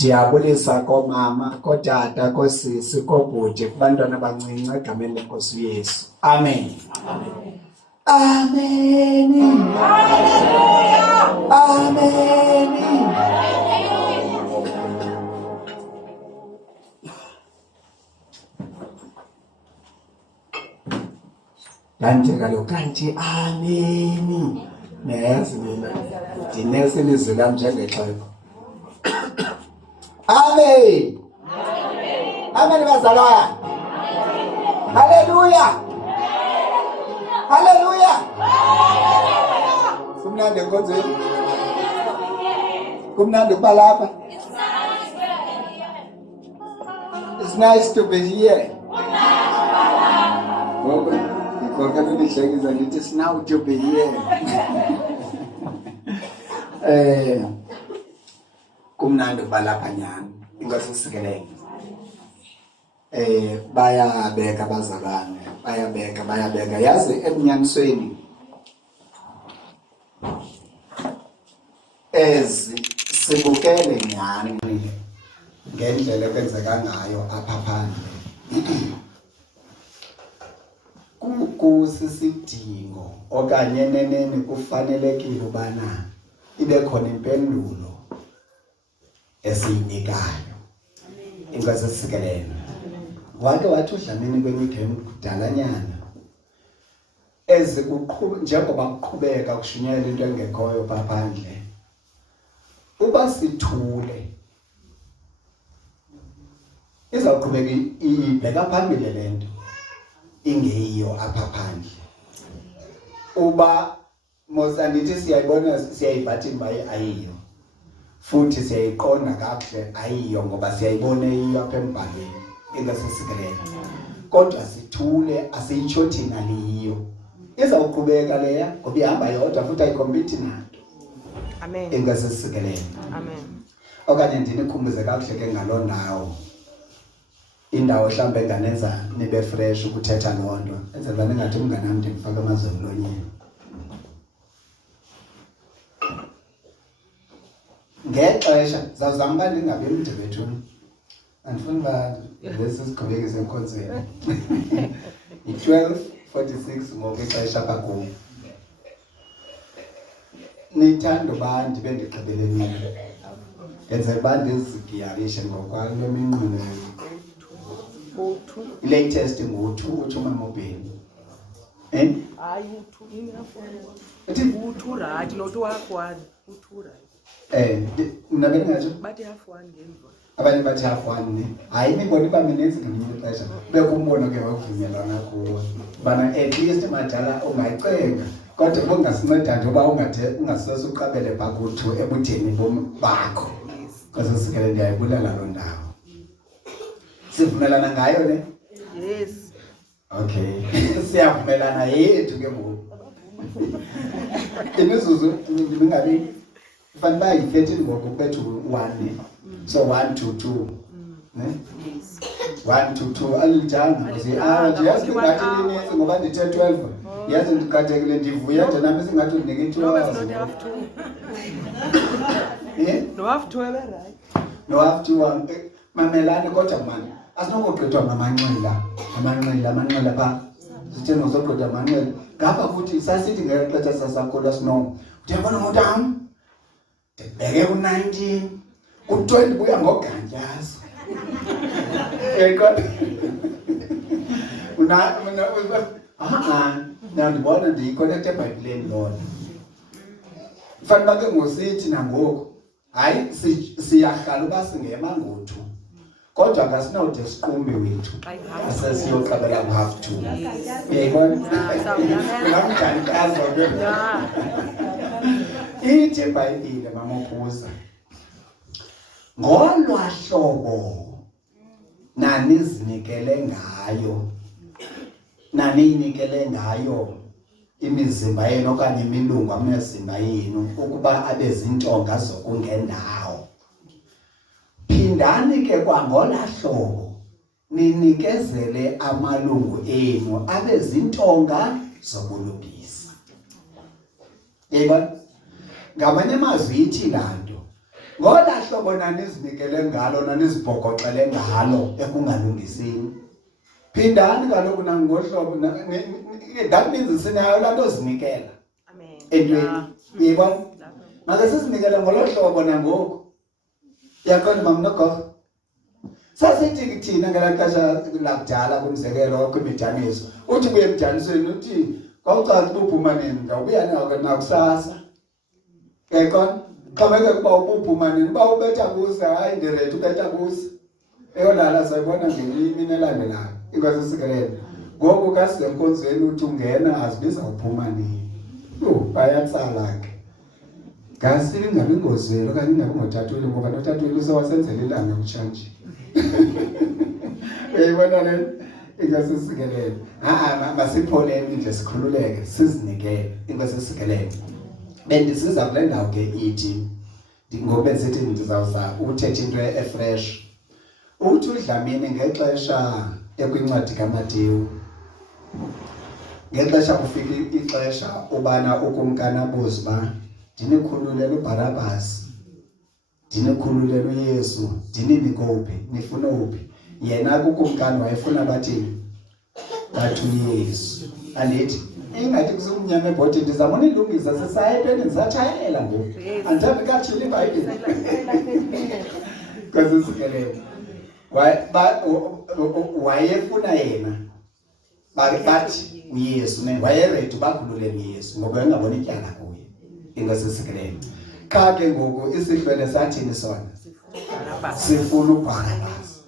Ndiyabulisa komama, kotata, kosisi, kobhuti, kubantwana abancinci egameni leNkosi uYesu. Amen. Amen. Amen. Kanti amen. Neyazi mina ndinese ilizwi lam njengexhego. Amen. Amen bazalwane. Haleluya. Haleluya. Kumnandi enkonzweni. Kumnandi ukuba lapha. It's nice to be here. It's now to be here. Kumnandi ukuba lapha nyani. Inkosi isikelele. Bayabeka abazalwane, bayabeka. Yazi ebunyanisweni sibukele nyani ngendlela ekwenzeka ngayo apha phandle. Kusisidingo okanye neneni kufanelekile ubana ibe khona impendulo esiyinikayo. Inkosi isikelele. Wake wathi uDlamini kwemigemu kudalanyana njengoba kuqhubeka kushunyayela into engekhoyo pha phandle, uba sithule izawuqhubeka ibheka phambili le nto ingeyiyo apha phandle. Uba mosandithi siyayibona, siyayibhathi maye ayiyo, futhi siyayiqonda kakuhle ayiyo ngoba siyayibona eyiyo apha embhalweni. Ingasisikelele. Kodwa sithule asiyitsho thina liyiyo. Izawuqhubeka leya ngoba ihamba yodwa futhi ayikompiti nanto. Amen. Ingasisikelele. Amen. Okanye ndinikhumbuze kakuhle ke ngaloo ndawo. Indawo mhlawumbe enganenza nibe fresh ukuthetha loo nto. Enzela uba ningathi umngane wam ndimfaka amazwi emlonyeni. Ngexesha zawuzama uba ndingabi emdibethweni. Andifuni uba lesi sigqibeke senkonzweni. I-12:46 ngoku ixesha apha kum. Nithanda uba ndibe ndigqibele nini. Yenzela uba ndizigiyarishe ngokwalo minqweno. I-latest ngo-2 utsho umama uBheni. Hayi u2 ingafuni. U2 right not u1. U2 right. Mna bengatsho bathi half-1 ngemva. Abanye bathi half-1 ne. Hayi nibona uba minenzi ngelinye ixesha. Kubekho umbono ke wakuvunyelwana kuwo. Bana at least madala ungayicenga. Kodwa bongasinceda nje uba ungasose uqabele pha ku2 ebutheni bakho. Because sisikele ndiyayibulela loo ndawo. Sivumelana ngayo ne? Yes. Okay. Siyavumelana yethu ke ngoku. Imizuzu ndingabi fanele ba yi-13 ngoku bethu 1 ne. So 1 to 2. Ne? 1 to 2 alijanga nje yazi ngathi ninenze ngoba ndithe 12. Yazi ndikathekile ndivuya nje nami singathi ndinike 2 hours. No have to right. No have to mamelani kodwa manje asinokugqithwa ngamanqila pha sithenga sokugqithwa amanqila ngapha futhi sasithi ngexesha sasakhula sino ndiyabona ngotam ndibheke ku19 ku20 buya ngogantyazo kodwa ndibona ndiyikonekte ebhayibhileni lona fanele ke ngosithi nangoku hayi siyahlala uba singema ngo2 kodwa akasinawude siqumbe wethu asesiyoqabela ku-half 2 uyayibona ngamdanikazo ke ithi ibhayibhile mama ukuza ngolwa hlobo naniyinikele ngayo imizimba yenu okanye imilungu amazimba yenu ukuba abe zintonga zokungendawo. Phindani ke kwangola hlobo ninikezele amalungu enu abe zintonga zokulungisa. Yebo ngamanye amazwi ithi lanto ngola hlobo nanizinikele ngalo nanizibhokoxele ngalo ekungalungisini phindani kaloku nangohlobo ndakuninzi sinayo laa nto zinikela entweni yibona make sizinikele ngolo hlobo nangoku yaqonda mamnogogo sasithi thina ngelaa xesha lakudala kumzekelo kwimidaniso uthi kuye emdanisweni uthi kwawucaca uba uphuma nini ngawubuya nakusasa yaqonda xhomeke kuba ubuphuma nini uba ubetha kuze hayi ndirethi ubetha kuze eyolala sayibona ngemini elandelayo inkosi isikelele ngoku kasizenkonzweni uthi ungena azibiza uphuma nini bayatsala ke ngasi ingabi ngozelo okanye ingabi ngotatweni ngoba notatweni usewasenzela ilanga kutshanje uyayibona le inkosi isikelele masipholeni nje sikhululeke sizinikele inkosi isikelele bendisiza kule ndawo ke ithi ngobe sithi ndizawuza uthetha into efresh uthi uDlamini ngexesha ekwincwadi kaMateyu ngexesha kufika ixesha ubana ukumkani abuze uba ndinikhululela uBarabhasi ndinikhululela uYesu ndinikophi nifuna uphi yena kukumkani wayefuna bathini bathi uYesu andithi ingathi kusumnyama ebhodi ndizamona ilungisa sisayepeni ndisatshayela ngoku andizabi kathini iBhayibhile because sikelele wayefuna yena bathi uYesu wayeredi bakhululele uYesu ngoba engabona ityala kuye inkosi sikelele qha ke ngoku isihlwele sathini sona sifuna uBarabhasi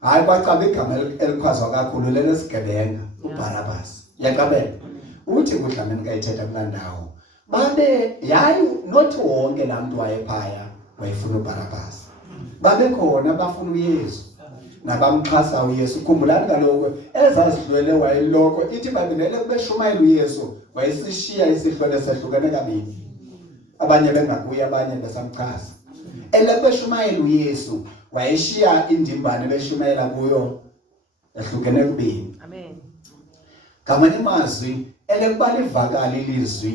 hayi baqaba igama elikhwazwa kakhulu lelo sigebenga uBarabhasi yaqabela uthi uDlamini kayithetha kulaa ndawo babe yayi not wonke laa mntu wayephaya wayefuna uBarabhasi babekhona abafuna uYesu nabamxhasa uYesu khumbulani kaloku ezazihlwele wayeloko ithi babinele kubeshumayela uYesu wayesishiya isihlwele sehlukene kabini abanye bengakuye abanye besamxhasa elebeshumayela uYesu wayeshiya indimbane beshumayela kuyo ehlukene kubini amen ngamanye amazwi elekuba livakala ilizwi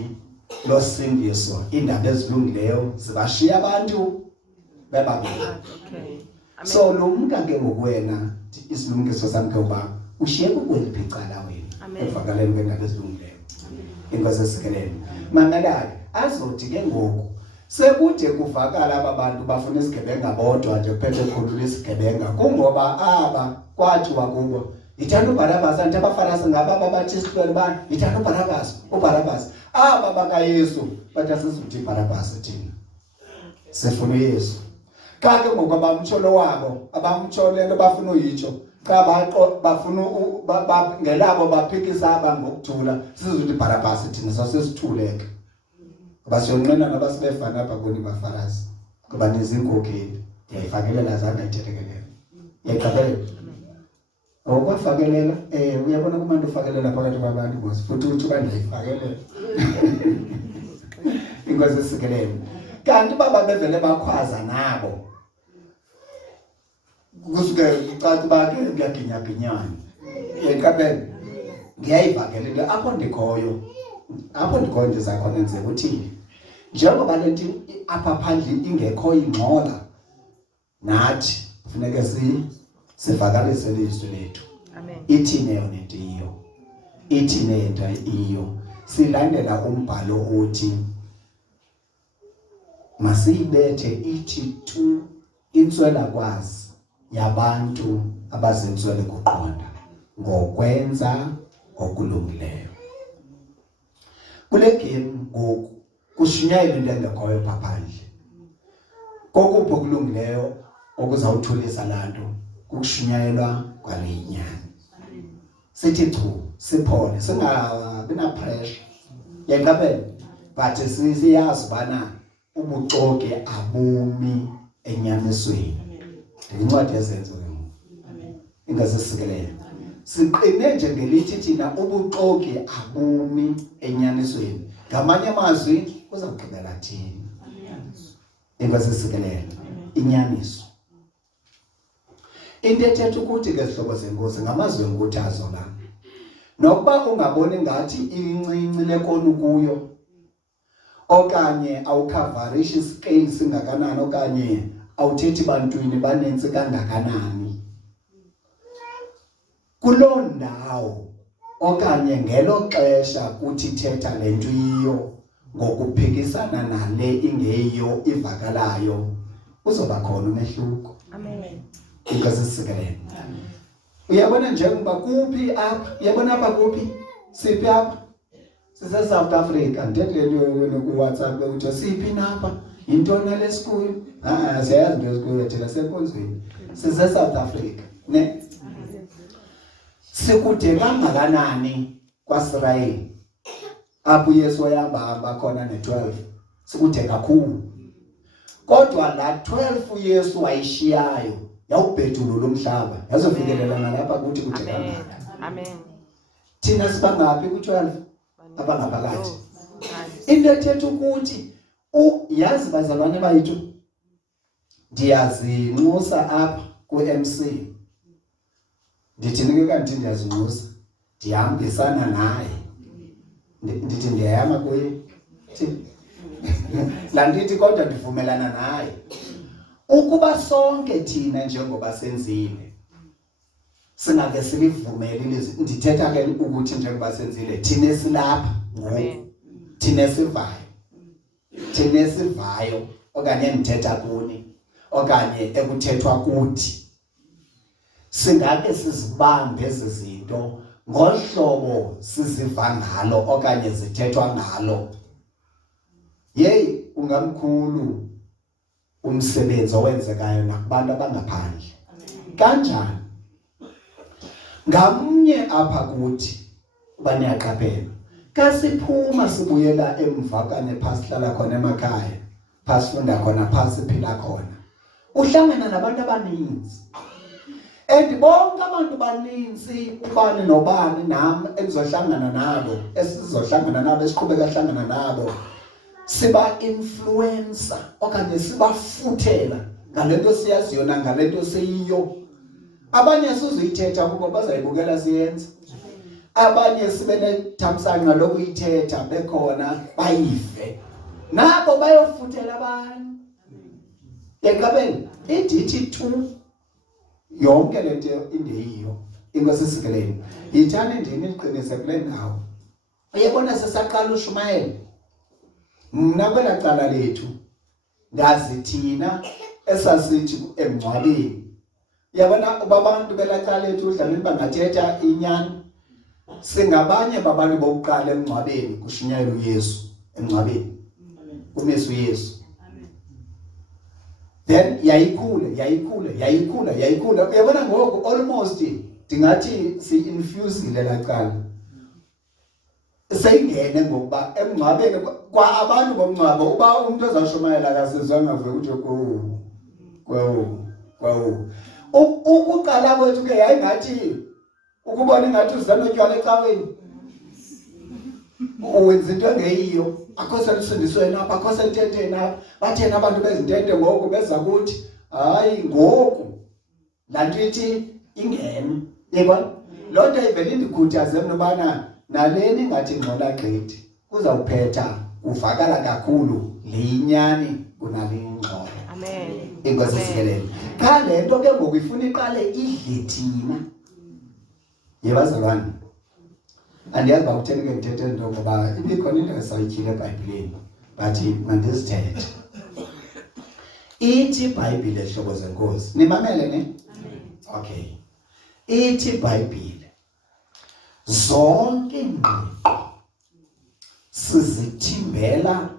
losindiso indaba ezilungileyo zibashiya abantu bebabili so lo muntu ke ngokwena isilungiso sami ke uba ushiye kukweliphi icala wena evakaleni kwendaba ezilungileyo inkosi esikelele mangalake azothi ke ngoku sekude kuvakala abantu bafuna isigebenga bodwa nje kuphethe khulula isigebenga kungoba aba kwathiwa kubo ithanda uBarabhasi anti abafarisi ngaba abathi isihlwele bani ithanda uBarabhasi aba bakaYesu bathi asizuthi uBarabhasi thina sifuna uYesu xa ke ngoku abamtsholo wabo abamtsholelo bafuna uyitsho xa bafuna ngelabo baphikisa aba ngokuthula sizuthi uBarabhasi thina sasesithuleke basiyonqena nabasibefana apha kuni bafarisi kuba nezinkokheli yayifakelela zanga ithethekelele yaqabela okwafakelela uyabona kumantu ufakelela phakathi kwabantu ngosi futhi uthi bandayifakelela inkosi esikelele kanti baba bevele bakhwaza nabo kusuke ucaca bakhe ngiyaginyaginyana yaqabela ngiyayifakelela apho ndikhoyo ndiza khona nze uthini njengoba lenti apha phandle ingekho ingxola nathi kufuneka sivakalise ilizwi lethu amen ithine yona into iyo ithine into iyo silandela umbhalo othi masiyibethe ithi tu intswela kwazi yabantu abazentswele kuqonda ngokwenza okulungileyo kule game ngoku kushunyayela into engekhoyo phandle kokupho kulungileyo okuzawuthulisa laa nto kukushunyayelwa kwale inyani sithi chu siphole singabi na pressure yaqaphela but siyazi bana ubuxoki abumi enyanisweni incwadi yezenzo amen ingasisikelele siqine nje ngelithi thina ubuxoki abumi enyanisweni ngamanye amazwi kuzawugqibela thina ingasisikelele inyaniso into ethetha ukuthi ke sihlobo senkosi ngamazwi enkuthazo la nokuba ungaboni ngathi incinci lekonu kuyo okanye awukhavarishi scale singakanani okanye awuthethi bantwini banensi kangakanani kuloo ndawo okanye ngelo xesha kuthi thetha lento iyo ngokuphikisana nale ingeyiyo ivakalayo uzoba khona umehluko. Amen. Inkosi sikelele. Uyabona njengoba kuphi apha? Uyabona apha kuphi? Siphi apha? Sise South Africa. Ndedlele ku WhatsApp ukuthi siphi napha? Intona lesikuyo? Siyazi into esikuyo thina sekonzweni. Sise South Africa, ne? Sikude kangakanani kwaSirael? Apho Yesu wayahamba khona ne12. Sikude kakhulu. Kodwa la 12 Yesu wayishiyayo yawubhedulula umhlaba yazofikelela nalapha kuthi kude kangaka. Amen. Thina sibangaphi ku12 abangaphakathi. Into ethetha ukuthi yazi bazalwane bayithu ndiyazinxusa apha ku-MC. Ndithini kanti ndiyazinxusa ndihambisana naye. Ndithi ndiyama kuye. La ndithi kodwa ndivumelana naye. Ukuba sonke thina njengoba senzile singake silivumele ilizwi ndithetha ke ukuthi njengoba senzile thina silapha ngoku thina sivayo okanye ndithetha kuni okanye ekuthethwa kuthi singake sizibambe izinto ngohlobo siziva ngalo okanye zithethwa ngalo. Yey ungamkhulu umsebenzi owenzekayo nakubantu abangaphandle. Kanjani? Ngamnye apha kuthi baniyaqaphela. Kasiphuma sibuyela emva kanye phasi hlala khona emakhaya. Phasi funda khona phasi phila khona. Uhlangana nabantu abaninzi. Bonke abantu baninzi ubani nobani nami engizohlangana nabo esizohlangana nabo esiqhubeka hlangana nabo. Siba influencer okanye sibafuthela ngalento siyaziyo nangalento seyiyo. Abanye sizuyithetha kuba bazayibukela siyenza. Abanye sibe nethamsanqa lokuyithetha bekhona bayive. Nabo bayofuthela abantu. Yaqabela idithi tu yonke lento ingeyiyo. Inkosi sikeleni. Yithani ndini iqinise kule ndawo. Uyabona sesaqala uShumayela. Mna kwela cala lethu ngazi thina esasithi emngcwabeni. Yabona abantu kwela cala lethu udlaleni bangathetha inyani. Singabanye babantu bokuqala emngcwabeni kushunyayela uYesu emngcwabeni. Kumesu uYesu. Then yayikhula. Uyabona ngoku almost ndingathi si-infusile la cala. Seyingene ngokuba emngcwabeni kwa abantu bomngcwabo uba umuntu ozashumayela akasizwanga vele ukuthi kwawo ukuqala kwethu ke yayingathi ukubona ingathi uzanotywala ecaweni uwenza into engeyiyo akho selisindisweni apha akho sententeni apha bathena abantu bezintente ngoku beza kuthi hayi ngoku laa nto ithi ingene yebo loo nto ivele indikhuthaze mna ubana naleni ngathi ngxola gqithi kuzawuphetha uvakala kakhulu leyinyani kunalingxolo. Amen. Inkosi sikelele. Kale nto ke ngoku ifuna iqale idle thina. Yebazalwane. Andiyazi ba kutheni ke ngithethe into ngoba ibikhona into esayityile eBhayibhileni bathi mandizithethe. Ithi iBhayibhile ehlobo zenkosi. Nimamele ne? Amen. Okay. Ithi iBhayibhile zonke ingqiqo sizithimbela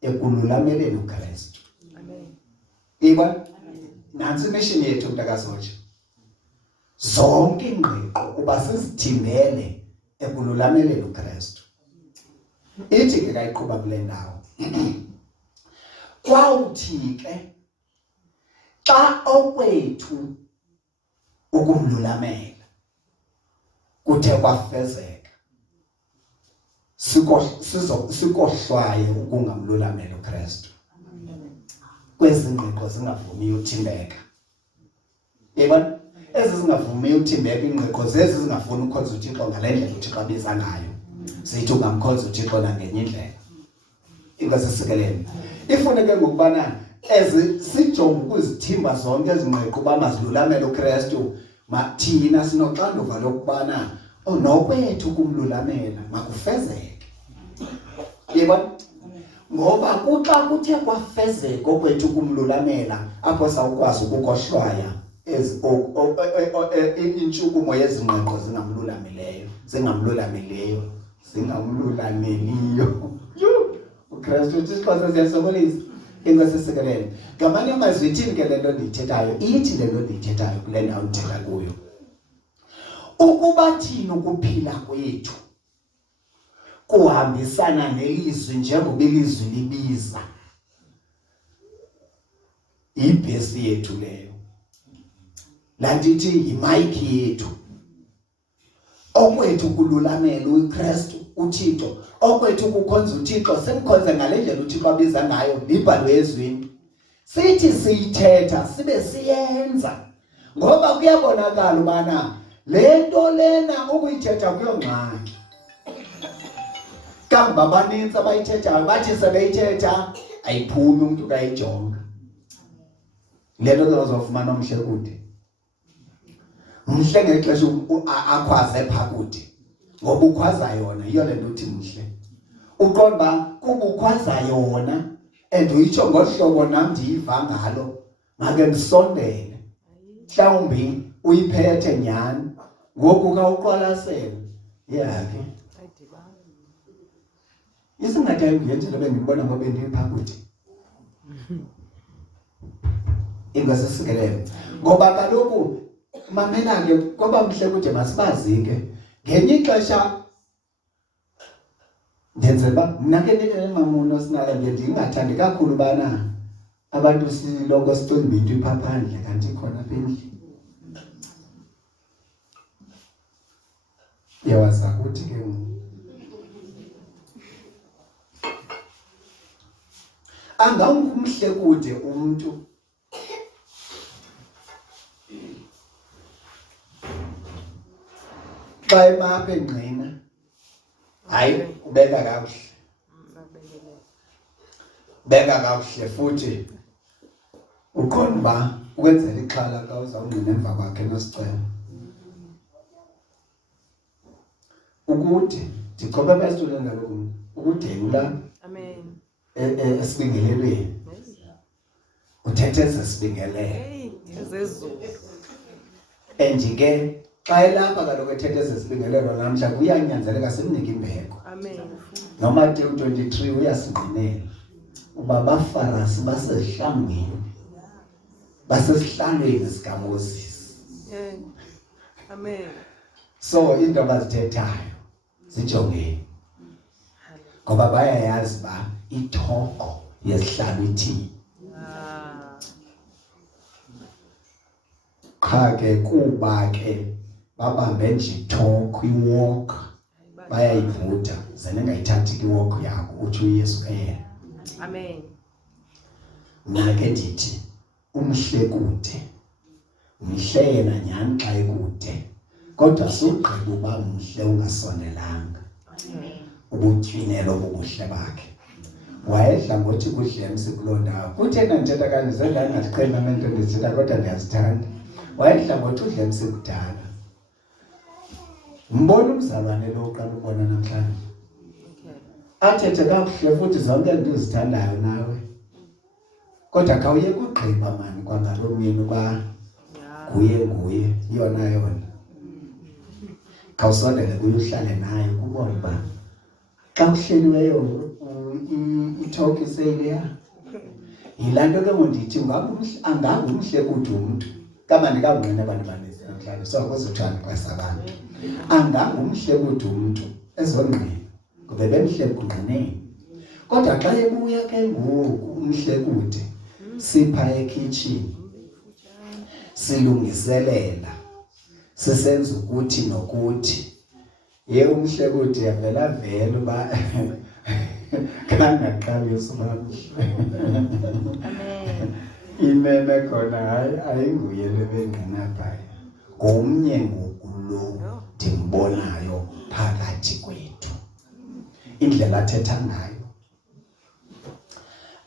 ekululameleni uKristu. Amen. Yebo nansi mission yethu mntakasotsha. Zonke ingqiqo uba sizithimbele ekululameleni uKristu. Ithi ke kayiqhuba kule ndawo. Kwawuthi ke xa okwethu ukumlulamela kuthe kwafezeka sikohlwaye ukungamlulamela uKristu. Kwezi ngqiqo zingavumi uthimbeka. Yebo ezi zingavumi uthimbeka ingqiqo zezi zingafuni ukhonza uThixo ngale ndlela uThixo abiza ngayo. Sithi ungamkhonza uThixo nangenye indlela. ingasisekeleni ifuneke ngokubana sijonge ukuzithimba zonke ezingqeqo uba mazilulamele uKristu thina sinoxanduva lokubana nokwethu kumlulamela makufezeke yebo ngoba kuxa kuthe kwafezeka okwethu kumlulamela apho sawukwazi ukukohlwaya intshukumo yezingqeqo zingamlulameliyo uKristu uThixo siyasokolisa ingasisekeleni ngamanye amazwi ithini ke lento ndiyithethayo ithi lento ndiyithethayo kule ndawo ndithetha kuyo ukuba thina ukuphila kwethu kuhambisana nelizwi njengoba ilizwi libiza ibhesi yethu leyo landithi yimayiki yethu okwethu kululamela uKristu uThixo okwethu kukhonza uThixo simkhonze ngale ndlela uThixo abiza ngayo ibhalwe ezwini sithi siyithetha sibe siyenza ngoba kuyabonakala ubana lento lena ukuyithetha kuyongxaki kambe abaninzi abayithethayo bathi sebeyithetha ayiphumi umuntu kayijonga lento uzofumana omhle kude mhle ngexesha akhwaze pha kude ngoba ukhwaza yona yiyo lento uthi mhle uqonda kuba ukhwaza yona and uyitsho ngohlobo nam ndiyiva ngalo make ndisondele mhlawumbi uyiphethe nyani ngoku kawuqwalasela yakhe isingathi ayingenzela bengibona ngoba bendipha kude ingasisekelele ngoba kaloku mamela ke ngoba mhle kude masibazi ke ngenye ixesha ndenzela mna ke ndinemamuno sinala ndingathandi kakhulu bana abantu siloko sicinga into iphaphandle kanti khona phendle yawaza ukuthi ke angangumhle kude umuntu xa emapha engqina hayi ubeka kakuhle futhi uqonda ukwenzela ixhala xa uzawungqina emva kwakhe nosicelo ukuthi ndichophe besitule ngaloku ukudengula amen esibingelelweni uthethe ezesibingelele ezezulu enjike xa elapha kaloku ethethe ezesibingelelo namhla kuyanyanzeleka simnike imbeko amen noma Mateyu 23 uyasingqinela uba bafarisi basezihlangwini basesihlalweni sikaMoses amen so into abazithethayo zijongeni ngoba bayayazi ba ithoko yesihlalo ithini qha ke kuba ke babambe nje ithoko iwalk bayayivutha zenengayithathi iwalk yakho uthi uYesu amen mina ke ndithi umhle kude mhle yena nyani xa ekude kodwa sugqiba uba mhle ungasondelanga ubutyinelo bobuhle bakhe wayedla ngothi kuhle emsikulondawo kuthena ndithetha kanti zendayo ngaziqhela nento ndizithetha kodwa ndiyazithanda wayedla ngothi udle emsikudala mbona umzalwane lo uqala ubona namhlanje athethe kakuhle futhi zonke into uzithandayo nawe kodwa khawuye kugqiba mani kwangaloo mini uba nguye yona khawusondele kuye uhlale naye kubona uba xa uhleliweyo ithoki seyileya yilaa nto ke ngondithi angangumhle kude umntu kama ndikangqine abantu abaninzi namhlanje so kuzothwana kwasabantu angangumhle kude umntu ezongqina ngoba bemhle kungqineni kodwa xa ebuya ke ngoku umhle kude sipha ekitchen silungiselela sisenza ukuthi nokuthi umhle kude yavela vela uba kangaqalisa manje amen imene khona ayinguye lebengqinapha ngomnye ngokulo ndimbonayo phakathi kwethu indlela athetha ngayo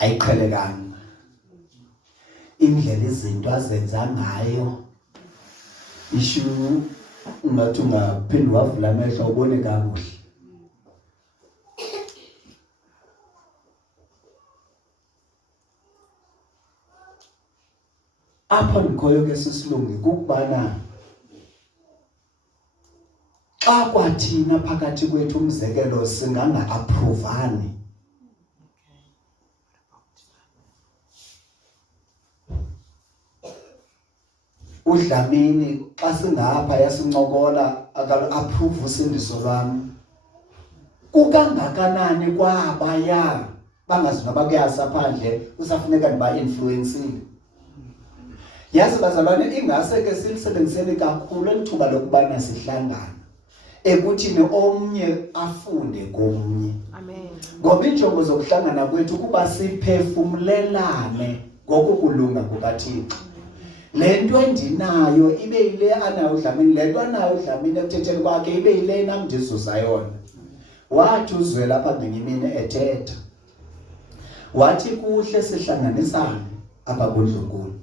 ayiqhelekanga indlela izinto azenza ngayo ishu ungathi ungaphinde wavula amehlo ubone kakuhle. Apha ndikhoyo ke sisilungu kukubana xa kwathina phakathi kwethu umzekelo singanga-appruvani uDlamini xa singapha yasincokola akalu-approve usindiso lwami kukangakanani kwabaya bangazinaba kuyasa phandle usafuneka ndiba-influensile. Yazi bazalwane ingase ke silisebenziseni kakhulu elithuba lokubana sihlangana ekuthini omnye afunde komnye. Amen. Ngoba injongo zokuhlangana kwethu kuba siphefumlelane ngokukulunga kukaThixo. Le nto endinayo ibe yile anayo uDlamini, le nto anayo uDlamini ekuthetheni kwakhe ibe yile nam ndizuza yona. Wathi uzwela apha ngenyimini ethetha wathi kuhle sihlanganisane apha kuNdlunkulu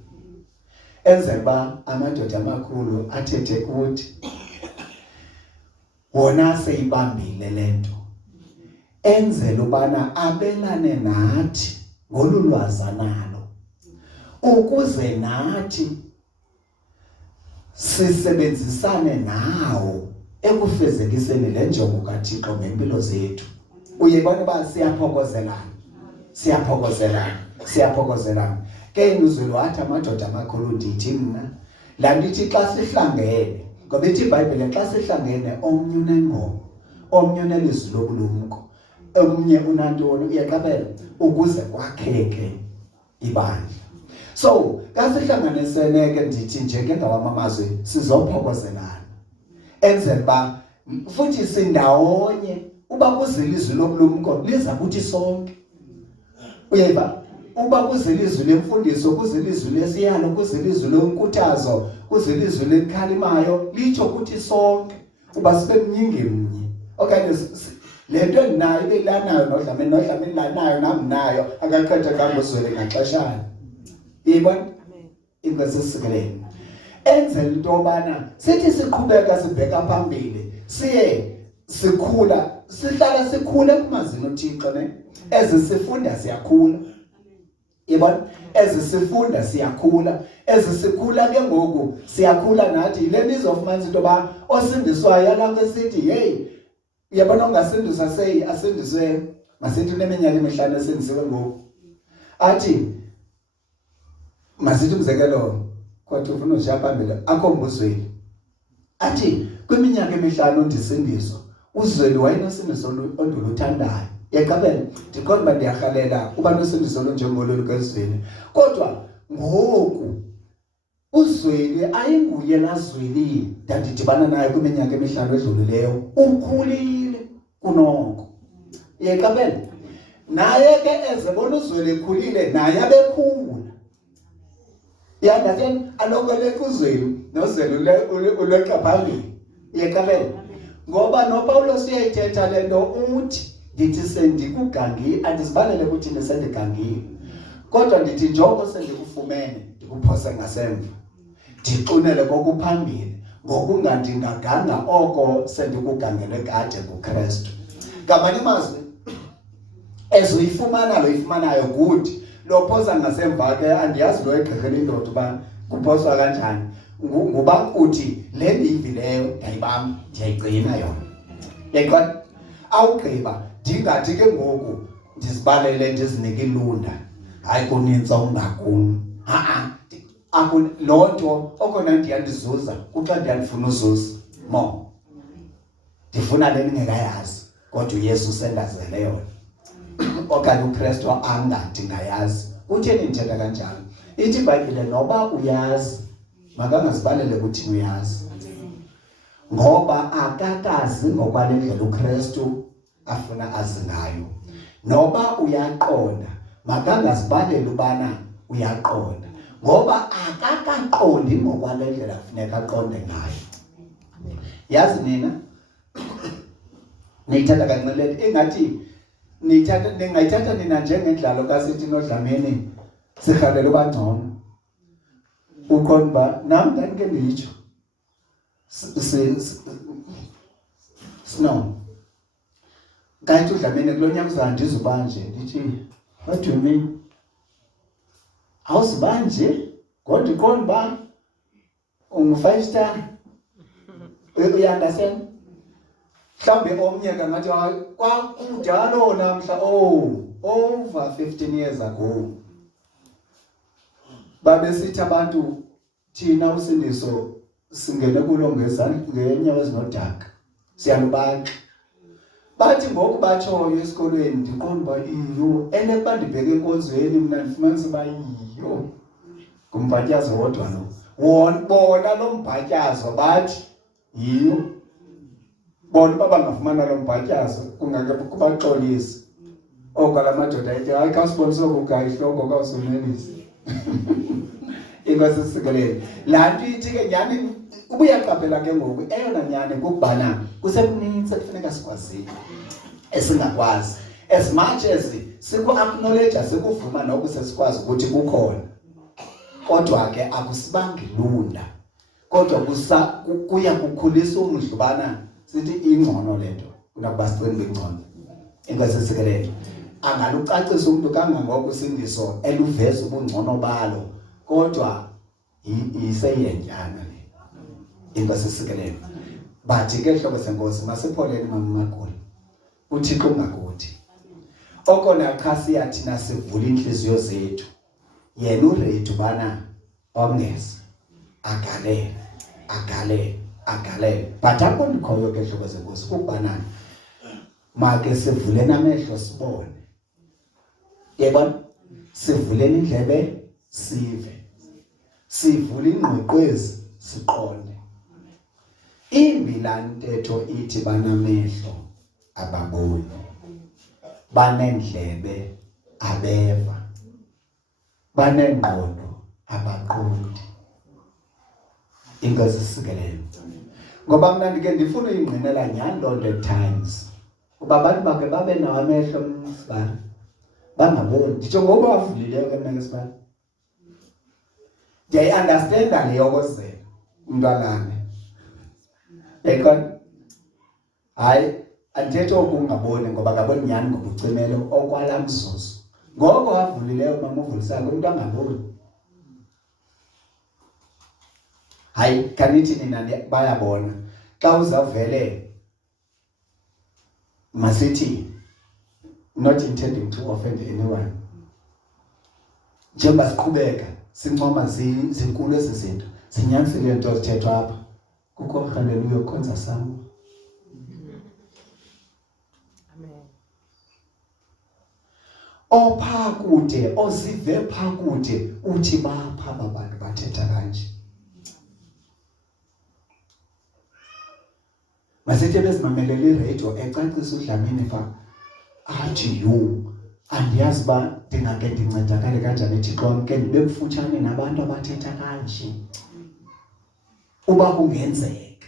enzela uba amadoda amakhulu athethe kuthi wona seyibambile le nto enzela ubana abelane nathi ngolulwaza nalo ukuze nathi sisebenzisane nawo ekufezekiseni le njongo kaThixo ngempilo zethu. Uyebona uba siyaphokozelana. Ke ngizwelo wathi amadoda amakhulu ndithi mna la ndithi xa sihlangene ngoba ithi iBhayibhile xa sihlangene omnye unengqondo omnye unelizwi lobulumko omnye unantoni uyaqaphela ukuze kwakheke ibandla. So kasihlanganisene ke ndithi njengengawamamazwi sizophokozelana enzela uba futhi sindawonye uba kuzilizwi lobulumko liza kuthi sonke. Uyeba uba kuzilizwi lemfundiso kuzilizwi lesiyalo kuzilizwi lenkuthazo kuzilizwi lekhalimayo litsho kuthi sonke uba sibe mnyinge mnye okanye le nto endinayo ibe lanayo noDlamini lanayo nam nayo akaqhethe kangozwele ngaxeshana. Yibona inkosi isikeleni enzela into yobana sithi siqhubeka sibheka phambili siye sikhula sihlala sikhule kumazwi uThixo ne ezisifunda siyakhula. Yibona ezisifunda siyakhula ezisikhula ke ngoku siyakhula nathi ile mizwa ofumanisa into yoba osindiswayo yalapho esithi hey uyabona ungasindiswa asindiswe masithi uneminyaka emihlanu esindisiwe ngoku athi masithi umzekelo kwathi ufuna ushiya phambili akho mbuzweni athi kwiminyaka emihlanu ndisindiswa uzweli wayenosindiso onduluthandayo. Yaqabela ndikhona uba ndiyarhalela uba nosindiso olunjengolo lukezweni kodwa ngoku uzweli ayinguye lazweli ndandidibana naye kwiminyaka emihlanu edlulileyo ukhulile kunoko. Yaqabela naye ke ezebona uzweli ekhulile naye abekhula. Yandakeni alokole kuzweli nozweli uleqa phambili. Yaqabela ngoba noPawulos uyayithetha le nto uthi ndithi sendikugangile andizibalele ukuthi ndisendigangile kodwa ndithi njengoba sendikufumene ndikuphose ngasemva ndixunele kokuphambili ngokungandingaganga oko sendikugangele kade kuKristu. Ngamanye amazwi ezuyifumana lo ifumanayo good lophosa ngasemva ke andiyazi lo egqirhela indoda uba kuphoswa kanjani ngoba uthi le ndiyivileyo ndayibamba ndiyayigcina yona. Yaqona awugqiba ndingathi ke ngoku ndizibalele ndizinike ilunda hayi kunintsi ungakuni loo nto okona ndiyandizuza kuxa ndiyandifuna uzuza mo ndifuna le ndingekayazi kodwa uYesu sendazele yona okanye uKristu ndingayazi. Kutheni ndithetha kanjalo? Ithi iBhayibhile noba uyazi makangazibalele ukuthi uyazi ngoba akakazi ngokwale ndlela uKristu afuna azi ngayo. Noba uyaqonda makangazibalele ubana uyaqonda ngoba akakaqondi ngokwale ndlela kufuneka aqonde ngayo. Yazi nina niyithatha kancinci ingathi ningayithatha nina njengendlalo kasithi noDlamini sihalela ubangcono. Ukhona nami ndanike nditsho. Snow. Kanti uDlamini kulonyaka uzayo ndizubanje ndithi what do you mean? Awusibanje kodwa ikhona ba ungu 5 star. You understand? Mhlawumbe omnye kangathi kwakudalo namhla over 15 years ago. Babesithi abantu thina usindiso singene kulo ngenyawo ezinodaka. Siyalubaxa. Bathi ngoku batshoyo esikolweni ndiqonda uba iyo enekuba ndibheke enkonzweni mina ndifumanisa uba iyo ngumbhatyazo wodwa lo. Bona lo mbhatyazo bathi yiyo. Bona uba bangafumana lo mbhatyazo kungake kubaxolisa. Okwala madoda ayithi hayi khawusibonise okuka ihloko kawusumenisa. Inkosi sisikelele. Laa nto ithi ke nyhani ubuyaqaphela ke ngoku eyona nyhani kukubana kusekunintsi ekufuneka sikwazile esingakwazi. As much as siku-acknowledge sikuvuma noku sesikwazi ukuthi kukhona. Kodwa ke akusibangi lula. Kodwa kuya kukhulisa umdlubana sithi ingcono lento kunakuba siqinile ingcono. Inkosi sisikelele. Angalucacisa umuntu kangangoko usindiso eluveza ubungcono balo. Kodwa iseyentyana le. Inkosi sisikelele. Bathi ke hlobo senkosi masipholeni mama Magoli. UThixo ungakuthi. Okona cha siyathina sivula inhliziyo zethu. Yena uready bana ongeza. Agalele. But akondikhoyo ke hlobo senkosi ukubana make sivuleni amehlo sibone. Yebona? Sivuleni indlebe sive. Sivule ingqoqwezi siqonde. Imbi laa ntetho ithi banamehlo ababoni. Banendlebe abeva. Banengqondo abaqondi. Inkosi sisikelele. Ngoba mina ndike ndifuna uyingqinela nyhani 100 times. Kuba abantu bakhe babe nawo amehlo msibani. Bangaboni. Nditsho ngoba wavulileyo ke mina sibani. Ndiyayi-understanda le yokozela umntwanami. Yayikona? Hayi, andithetho ukungaboni ngoba akaboni nyhani ngobucimelo okwala mzuzu. Ngoko wavulileyo mama uvulisayo umuntu angaboni. Hayi, kanithi nina bayabona. Xa uzavele masithi not intending to offend anyone. Njengoba siqhubeka sincoma zinkulu ezi zinto. Sinyanisile into zithethwa apha. Kukho haleluya khonza sami. Amen. Opha kude ozive pha kude uthi bapha abantu bathetha kanje. Masithi bezimamelele iradio ecacisa uDlamini fa athi you andiyazi ba ndingake ndincedakale kanjani Thixo wami ke ndibe kufutshane nabantu abathetha kanje. Uba kungenzeka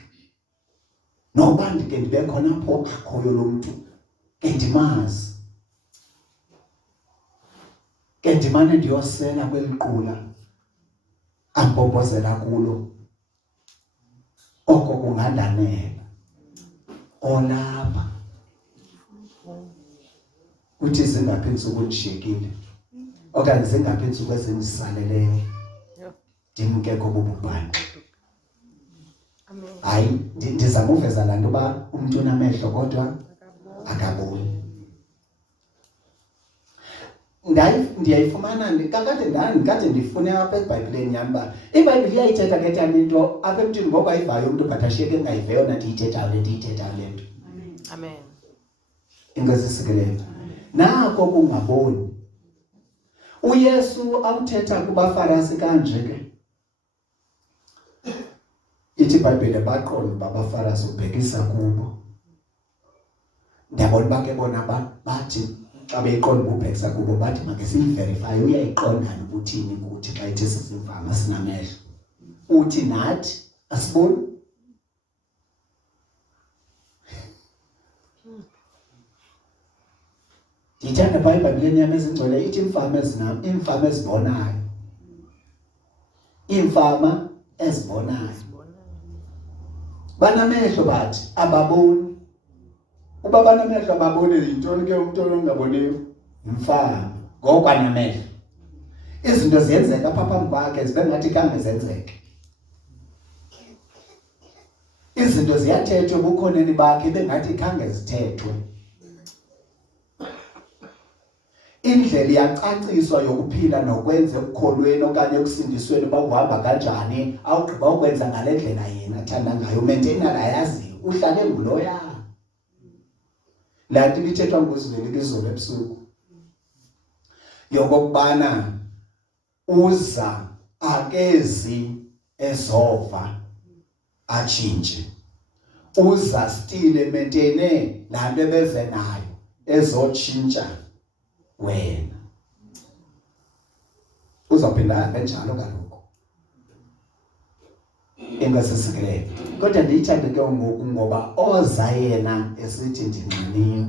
noba ndike ndibe khona pho akhoyo lo mntu ke ndimazi. Ke ndimane ndiyosela kweliqula ampompozela kulo. Oko kungandanela. Olapha uthi zingaphi insuku ndishiyekile okanye zingaphi insuku ezinisaleleyo ndimkekho bububhani. Hayi ndizama uveza laa nto uba umntu unamehlo kodwa akaboni. Ndiyayifumana kakade ndifune apha eBhayibhileni yam uba iBhayibhile iyayithetha ngethani into apha emntwini ngoku ayivayo umntu but ashiyeke engayiveyo nathi iyithethayo le nto iyithethayo le nto. Amen. Inkosi sisikelele. Nako kungaboni. UYesu awuthetha kubaFarisi kanje ke. Ithi iBhayibhile baqonda uba abaFarisi ubhekisa kubo. Ndiyabona uba ke bona bathi xa beyiqonda ubhekisa kubo bathi make siyiverify uyayiqondani ukuthini kuthi xa ithi sisivama sinamehlo. Uthi nathi asiboni. Ngithanda phaya eBhayibhelini yami ezingcwele ithi imfama ezibonayo. Imfama ezibonayo. Banamehlo bathi ababoni. Uba banamehlo ababoni yintoni ke umuntu ongaboniyo? Imfama. Ngoba namehlo. Izinto ziyenzeka apha phambi kwakhe zibe ngathi khange zenzeke. Izinto ziyathethwa ebukhoneni bakhe bengathi khange zithethwe. Indlela iyacaciswa yokuphila nokwenza ekukholweni okanye ekusindisweni bakuhamba kanjani awugqiba ukwenza ngale ndlela yena athanda ngayo maintainer ayazi uhlale nguloya. Lathi bithethwa ngoziveli izolo ebusuku yokubana uza akezi ezova atshintshe. Uza still maintaine lanto ebeze nayo ezotshintsha wena. Uzawuphinda kanjalo kaloku. Engasisikelele. Kodwa ndiyithande ke ngoku ngoba oza yena esithi ndinqaniwe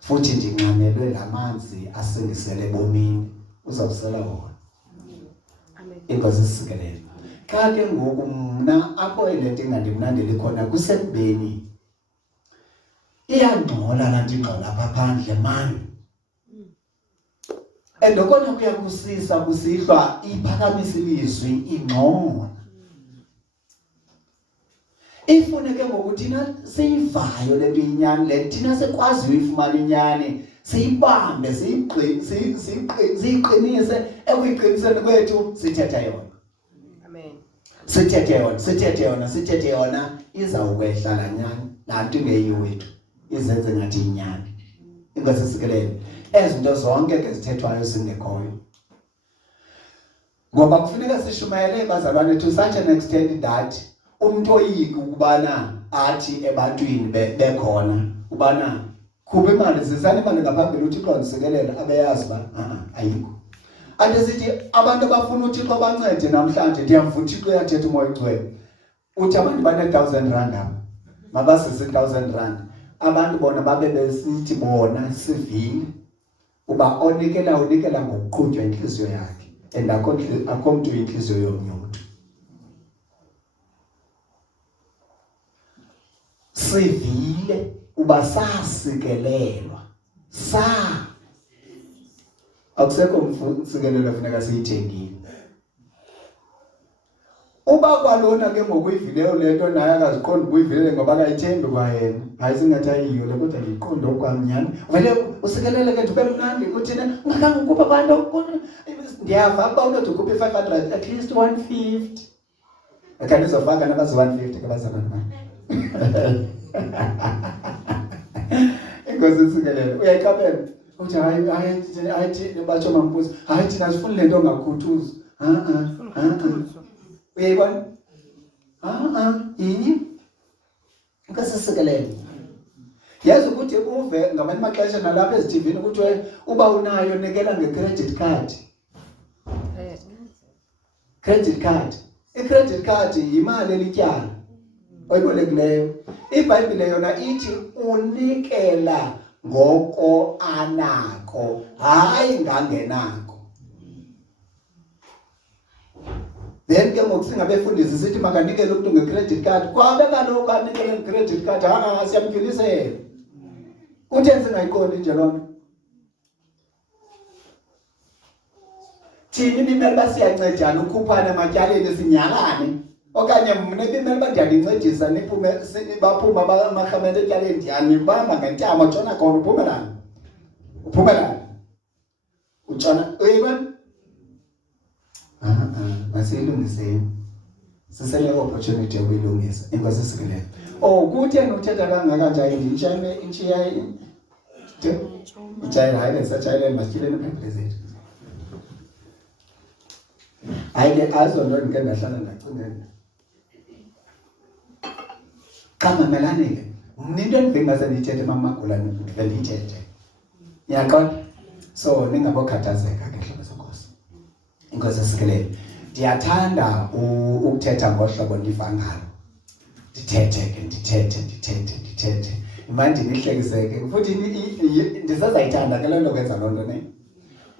futhi ndinqanelwe lamanzi asingisele ebomini uzawusela wona. Amen. Engasisikelele. Xa ke ngoku mna apho elento ingandimnandeli khona kusekubeni iyangcola laa nto ingxola apha phandle mani. Endokona kuyakusisa kusihlwa iphakamisa ilizwi ingxola. Ifuneke ngoku thina siyivayo le nto inyani le thina sikwazi uyifumana inyani siyibambe siyiqinise ekuyiqiniseni kwethu sithetha yona. Amen. Sithethe yona izawukwehla la nyani laa nto ingeyiyo wethu izenze ngathi inyani. Ingasisikelele. Ezinto zonke ke zithethwayo singekhoyo. Ngoba kufuneka sishumayele bazalwane to such an extent that umuntu oyiki ukubana athi ebantwini bekhona ubana khupha imali zisana imali ngaphambili uThixo andisekelela abeyazi ba ayikho. Ande sithi abantu abafuna uThixo bancede namhlanje ndiyamvuka uThixo uyathetha umoya ogcwele. Uthi abantu bane-1000 rand apha mabasise 1000 rand. Abantu bona babe besithi bona sivile uba unikela ngokuqhutywa inhliziyo yakhe and akho mntu inhliziyo yomnye umuntu. Sivile uba sasikelelwa akusekho msikelelo funeka siyithengile. Uba kwalona ke ngokuyivileyo lento naye akaziqondi ukuyivile ngoba akayithembi kwayena. Hayi singathi ayiyo le kodwa ngiqonde okwamnyama. Vele usikelele ke ndibe mnandi uthina ungakhange ukuba abantu ndiyava uba unothi ukhuphe 500 at least 150. Akani uzofaka nabazi 150 ke bazalwane bami. Ingozi sikelele uyayiqaphela uthi hayi batsho mambuzo hayi thina sifuna lento ongakhuthuzi. Uyayibona? Yini? Ingasisikelele. Yazi ukuthi uve ngamanye amaxesha nalapha ezithivini ukuthi uba unayo nekela nge-credit card. Credit card. I-credit card yimali elityala oyibolekileyo. iBhayibhile yona ithi unikela ngoko anako hayi ngangenako. Then ke ngoku singabefundisi sithi makanikele umuntu nge-credit card kwabe kaloku anikele nge-credit card siyamthulisela. Kutheni singayiqondi nje loo nto? Thini bimele uba siyancedana ukhuphane ematyaleni sinyalane okanye mna bimele uba ndiyanincedisa niphume baphuma amarhamente etyaleni ndiyanibamba ngentamo tshona khona uphumelana utshona uyibona. Masiyilungiseni sisele opportunity yokuyilungisa. Inkosi isikelele. Kutheni uthetha kangaka nje nditshayile intshiya utshayile hayi lesatshayile masityileni iBhayibhile zethu. Hayi ke azonto ndike ndahlala ndacingela. Xa mamelane ke mna into endivingase ndiyithethe mamagulane ndivele ndiyithethe. Iyaqonda? So ningabokhathazeka ke hlobo senkosi. Inkosi isikelele. Ndiyathanda ukuthetha ngohlobo ndiva ngalo. Ndithethe manje nihlekiseke futhi ndisazayithanda ke loo nto kwenza loo nto ne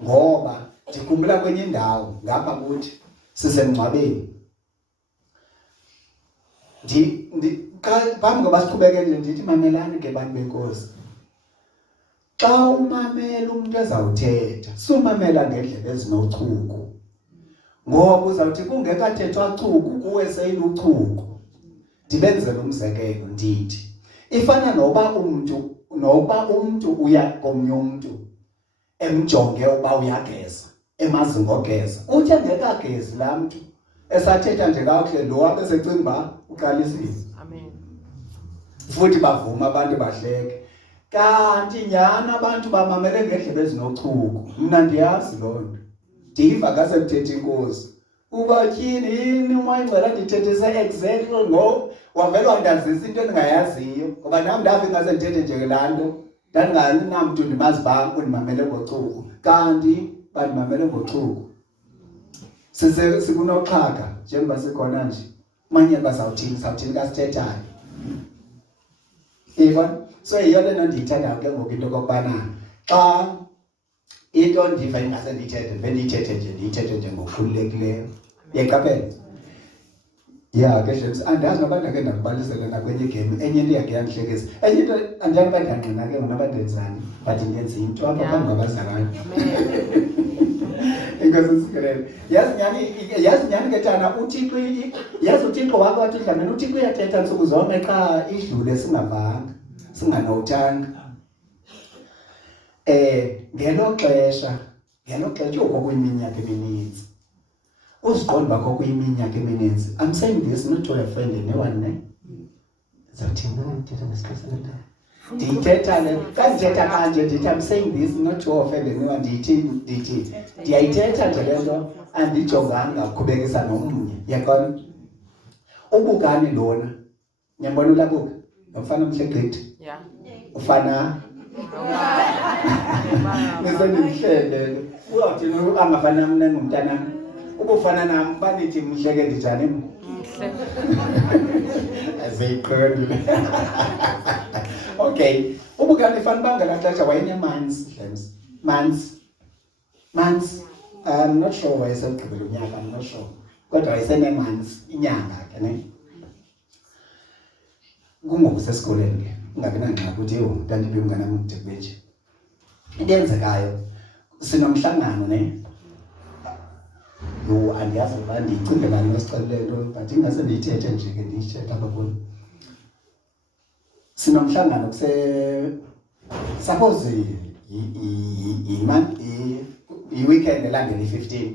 ngoba ndikhumbula kwenye indawo ngapha kuthi sisemngcwabeni phambi koba siqhubekele ndithi mamelani ke bantu benkosi xa umamela umuntu ezawuthetha sumamela ngendlela ezinochuku ngoba uzawuthi kungekathethwa chuku kuwe seyiluchuku ndibenzele umzekelo ndithi ifana noba umuntu uya komnye umuntu emjonge uba uyageza emazi ngogeza uthi engekagezi laa mntu esathetha nje kakuhle lo apha esecinga uba uqalisile. Amen. Futhi bavuma abantu bahleke kanti nyhani abantu bamamele ngendlela ezinochuku. Mna ndiyazi loo nto ndiva kase kuthetha inkosi ubatyini yini umayingcela ndithethise exactly ngo wavele wandazisa into endingayaziyo ngoba nam ndave ngase ndithethe nje laa nto ndandinganamntu ndimazi uba undimamele ngochuku kanti bandimamele ngochuku. Sikunoxhaka njengoba sikhona nje manye bazawuthini kasithethayo even so yiyo lena ndiyithandayo ke ngoku into okokubana xa into ndiva ingase ndiyithethe nje ngokukhululekileyo yeqaphela ya ke James andazi noba ndake ndakubalisela nakwenye igame enye into yakhe yandihlekisa enye into andiyazi uba ndiyangqina ke ngona bandenzani but ndenza into apha phambi kwabazalwane. Inkosi sikelele yazi nyani ke tana uThixo yazi uThixo wakho wathi dlamini uThixo uyathetha nsuku zonke xa idlule singavanga singanothanga ngelo xesha uko kuyiminyaka emininzi uziqonda bakho kuyiminyaka emininzi. I'm saying this not to offend anyone ne zathina ndithetha ngesikhathi ndithetha le kandithetha kanje ndithi I'm saying this not to offend anyone ndithi ndiyayithetha nje le nto andijonganga uqhubekisa nomnye yakona ubukani lona nyambona ulabuka nomfana omhle gqithi Yeah. ufana ngisendimhlele uyothini angafana mna ngumntana ubufana nami banithi mhleke ndijani Mhle. aziqondile. Okay ubukani fana bangelaxesha wayenemanzi I'm not sure wayesegqibela unyaka I'm not sure kodwa wayesenemanzi inyanga ke ne kungoku sesikoleni ke ungabi nangxaki ukuthi ndandibe umngana mde kubenje into eyenzekayo sinomhlangano ne andiyazi uba ndiyicingela nosicela nto but ingase ndiyithethe nje ke ndiyithethe apha kulo sinomhlangano suppose i-weekend elandela i-15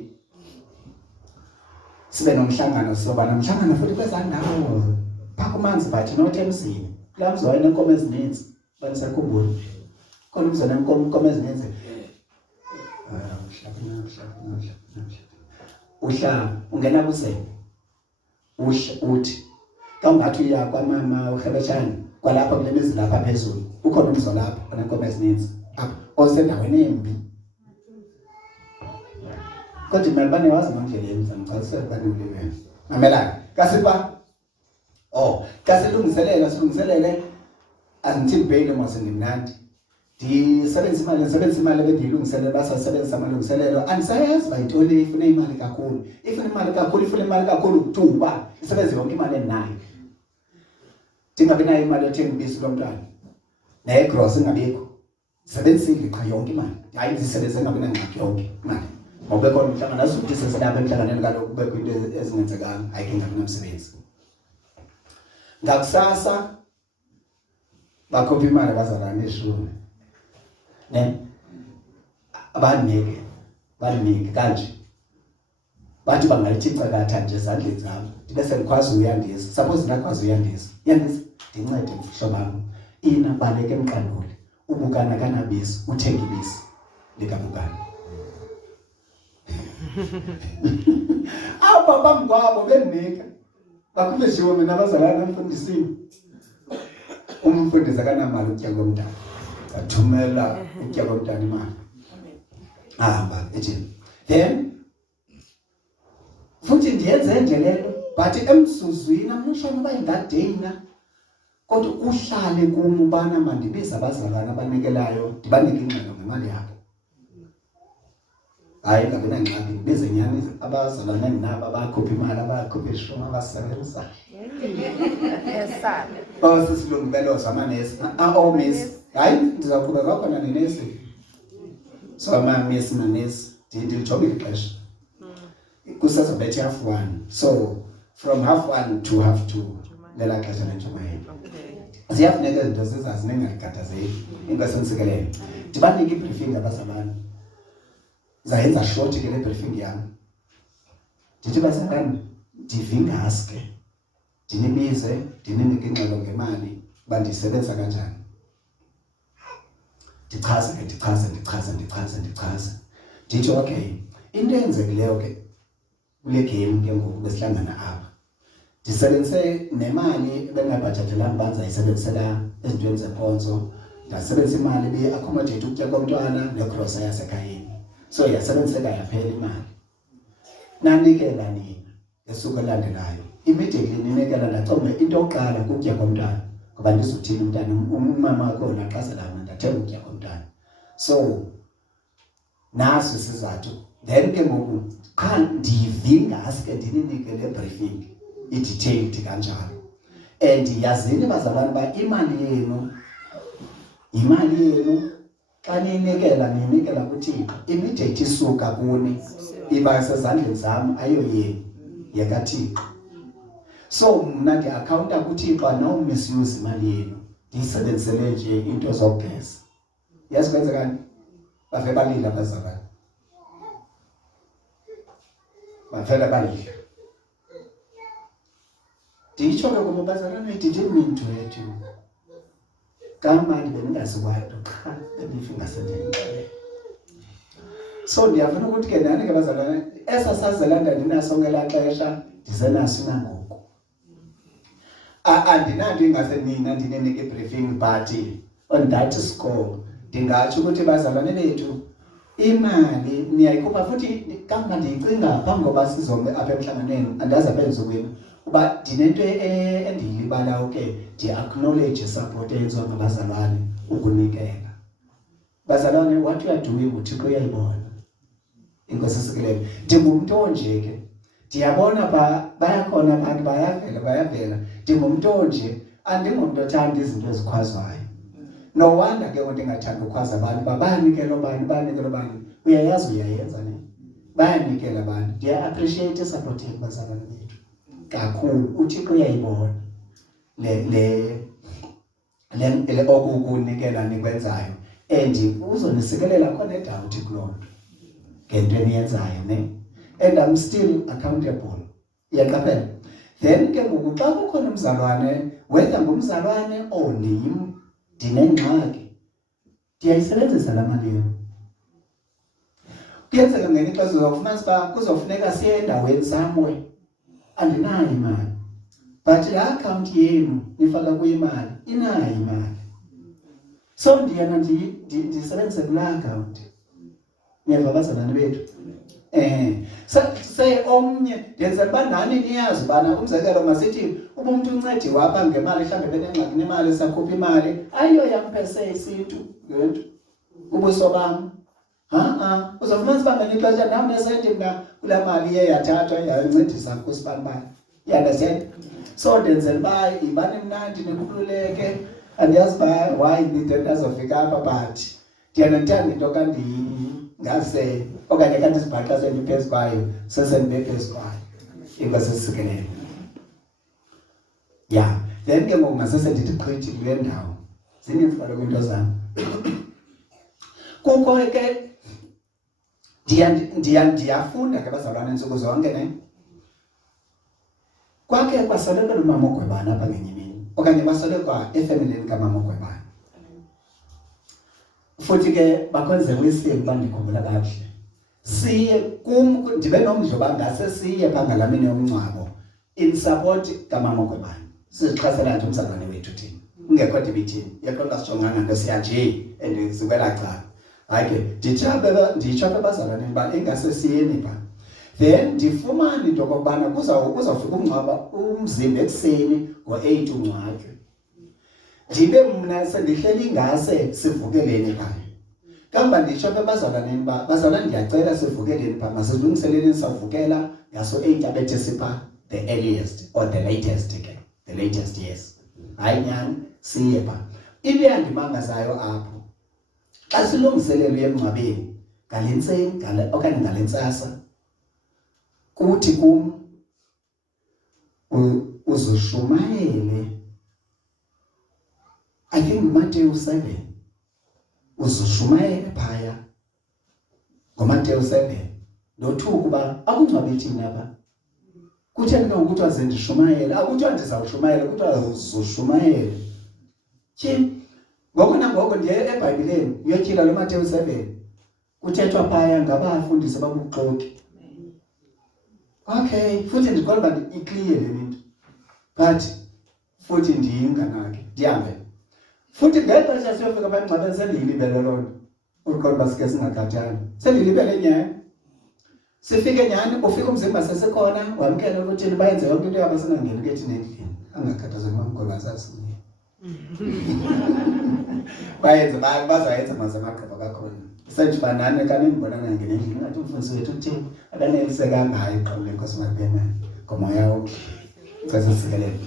sibe nomhlangano soba nomhlangano futhi kwezaa ndawo phaa kumanzi bathi not emzini kulaa mzi wayeneenkomo ezininzi banisekhumbula khona umzi waneenkomo ezininzi uhlanga ungena kusebe uthi xa ungathi uya kwamama uRhebetshane kwalapha kule mizi lapha phezulu ukhona umzi lapha oneenkomo ezininzi apha osendaweni embi kodwa imali banewazi ngendlela yenza ngicalisele kanimlibeni mamelana kasipha kasilungiselele until bail mase ngimnandi ndisebenzisa imali ebendiyilungiselele basasebenzisa amalungiselelo andisayazi uba yintoni ifune imali kakhulu ifune imali kakhulu kutuba isebenze yonke imali endinayo ndingabi nayo imali yothenga ubisi lomntwana negross ingabikho sebenzisile qha yonke imali hayi ndisebenze ngabi nangxaki yonke imali ngoba bekhona umhlangano azokuthi seselapha emhlanganeni kaloku kubekho into ezingenzekanga hayi ke ngabi namsebenzi ngakusasa bakhupha imali abazalwane eshumi ne abanike kanje bathi bangayithi cakatha nje ezandleni zami ndibe sendikwazi uyandisa suppose ndakwazi uyandisa ndincede mhlobo wam inabaleke emqanduli ubukana kanabisi uthenga ibisi likabukana apha phambi kwabo bendinika bakhuphe shiwo mina abazalwane emfundisini umfundisi akanamali ukutya komntana athumela ukutya komntana imali ahamba ejini then futhi ndiyenze nje lento but emsuzwini amnishona uba ingadeyina kodwa uhlale kumo ubana mandibiza abazalwane abanikelayo ndibanike ingxelo ngemali yabo. Hayi ngabe nangxaki ndibize nyani abazalwane nabo abakhupha imali abakhupha ishumi abasebenza. Yesana. Sisilungelo zamanesi. Miss. Hayi ndizaqhubeka khona nenesi. So miss manesi ndilijonge ixesha. Kusazobethe 1:30. So from 1:30 to 2:30 lela xesha lentshumayelo. Ziyafuneka izinto zizazi ningakhathazeki. Inkosi ensikelele. Ndibanike ibriefing abazalwane. Zayenza short ke le briefing yami. Ndithi bazalwane ndivingaske. Ndinibize, ndininike ingxelo ngemali, bandisebenza kanjani. Ndichaze. Ndithi okay, into enzekileyo ke kule game ke ngoku besihlangana apha. Ndisebenzise nemali bengabhajethelanga banzayisebenzisela ezintweni zeponzo. Ndasebenzisa imali be-accommodate ukutya komntwana negrosa yasekhayeni. So yasebenziseka yaphela imali. Nanikela nina esuku elandelayo. Immediately ninikela ndacombe into yokuqala kukutya komntwana. Ngoba ndizothini umntwana umama wakho naxhasa lana ndathenga ukutya komntwana. So naso isizathu. Then ke ngoku qha ndivingaske ndininike le briefing i-detailed kanjalo. And yazini bazalwane ba imali yenu xa ninikela kuThixo immediate isuka kuni iba sezandleni zami ayo yenu yekaThixo. So mna ndiakhawunta kuThixo no misuse imali yenu ndiyisebenzisele nje into zokugeza. Yazi kwenzekani? Bave balila bazalwane. Bavela balila. Nditsho ke ngoba bazalwane I didn't mean to hurt you. Kamali beningazikwayo qha benifingase. So ndiyafuna ukuthi ke nani ke bazalwane esasazelanda ndinaso ngela xesha ndizenaso nangoku. Andinanto ingase nina ndininike briefing but on that score ndingatsho ukuthi bazalwane bethu imali niyayikhupha futhi kambe ndiyicinga phambi koba sizombe apha emhlanganweni andazi abenza kwenu uba ndinento endiyilibalayo ke ndi-acknowledge support eyenziwa ngabazalwane ukunikela. Bazalwane what you are doing uThixo uyayibona. Inkosi esikelele. Ndingumntu onje ke. Ndiyabona bayakhona abantu bayavela. Ndingumntu onje andingumntu othanda izinto ezikhwazwayo. No wonder ke ndingathanda ukhwaza abantu banikela abantu. Uyayazi uyayenza ne. Bayanikela abantu. Ndiya-appreciate isupport yenu bazalwane bethu. Kakhulu uThixo uyayibona le okukunikela nikwenzayo and uzonisikelela khona edawuthi kuloo nto ngento eniyenzayo ne. And I'm still accountable. Iyaqaphela. Then ke ngoku xa kukhona umzalwane whether ngumzalwane or ndinengxaki ndiyayisebenzisa la mali yenu. Kuyenzeka ngenye ixesha uzawufumanisa uba kuzofuneka siye endaweni somewhere andinayo imali but la account yenu nifaka kuyimali inayo imali. So ndiyana ndisebenzise kula account. Niyeva bazalwane bethu. Say omnye ndenzela uba nani niyazi ubana umzekelo masithi uba umuntu uncediwe apha ngemali mhlawumbe benengxaki nemali sakhupha imali ayiyo yampese isitu ngento ubuso bam. Uzofumanisa uba ngenye ixesha nam nesendi mna kulaa mali iye yathathwa yancedisa kusibani. You understand? So ndenzela uba ibani mnandi nikhululeke andiyazi uba why nide ndazofika apha but ndiyanethanda into ngase okanye kanti sibhaqa sendiphezu kwayo sesendibephezu kwayo. Inkosi esikelele. Yeah. Then ke ngoku masesendithi qhithi kule ndawo. Zininzi kaloku into zami. Kukho ke ndiyafunda ke bazalwane ntsuku zonke ne. Kwakhe kwasoleka umama oGwebana apha ngenye imini okanye basoleka efamilini kamama oGwebana. Futhi ke bakhonze wesike kuba ndikhumbula kakuhle. Siye ndibe nomdlo bangase siye phangalamini yomncwabo in support kamama oGwebana. Sizixhasela nje umzalwane wethu thina. Ungekho dibithini. Yaqonda sijongana nto siya nje endizikwela cala. Hayi ke nditsho abazalwane ba engase siyeni pha. Then ndifumane into okokubana kuzawufika umngcwaba umzimba ekuseni ngo-8 ungcwatywe. ndibe mna sendihleli ngase sivukeleni phaya. Kambe nditsho apha ebazalwaneni uba bazalwane ndiyacela sivukeleni phaa, masilungiseleni sawuvukela ngaso 8 abethi sipha the earliest or the latest ke, the latest yes. Hayi nyani siye phaa. Into eyandimangazayo apho xa silungiselelwe emngcwabeni ngalentseni okanye ngalentsasa kuthi kum uzushumayele, I think Matthew 7 uzushumayele phaya ngoMatthew 7 nothuka uba akungcwabe thina apha. Kutheni ke ukuthi aze ndishumayele? Akuthiwa ndizawushumayela, kuthiwa uzushumayele. Ngoko nangoko ndiye eBhayibhileni uyotyhila lo Matthew 7 kuthethwa phaya ngabafundisi babuxoki. Okay, futhi ndikholwa uba iclear le nto. But futhi ndiyinganaki ndihambe. Futhi ngexesha siyofika phaa emngcwabeni sendiyilibele loo nto. Uqonda uba sike singakhathali. Sendiyilibele nyhani. Sifike nyhani, ufike umzimba sesekhona, wamkele ukuthi bayenze yonke into yabo singangeni ke thina endlini. Angakhathazeki mamgoma sasinye. Bayenze bazayenza mazamagqibha kakhona. Senje banane kanti ndibona ngangena endlini ngathi umfundisi wethu uthini akaneliseka ngayo iqolo lenkosi makubena ngomoya wonke. Ngicela sikelele.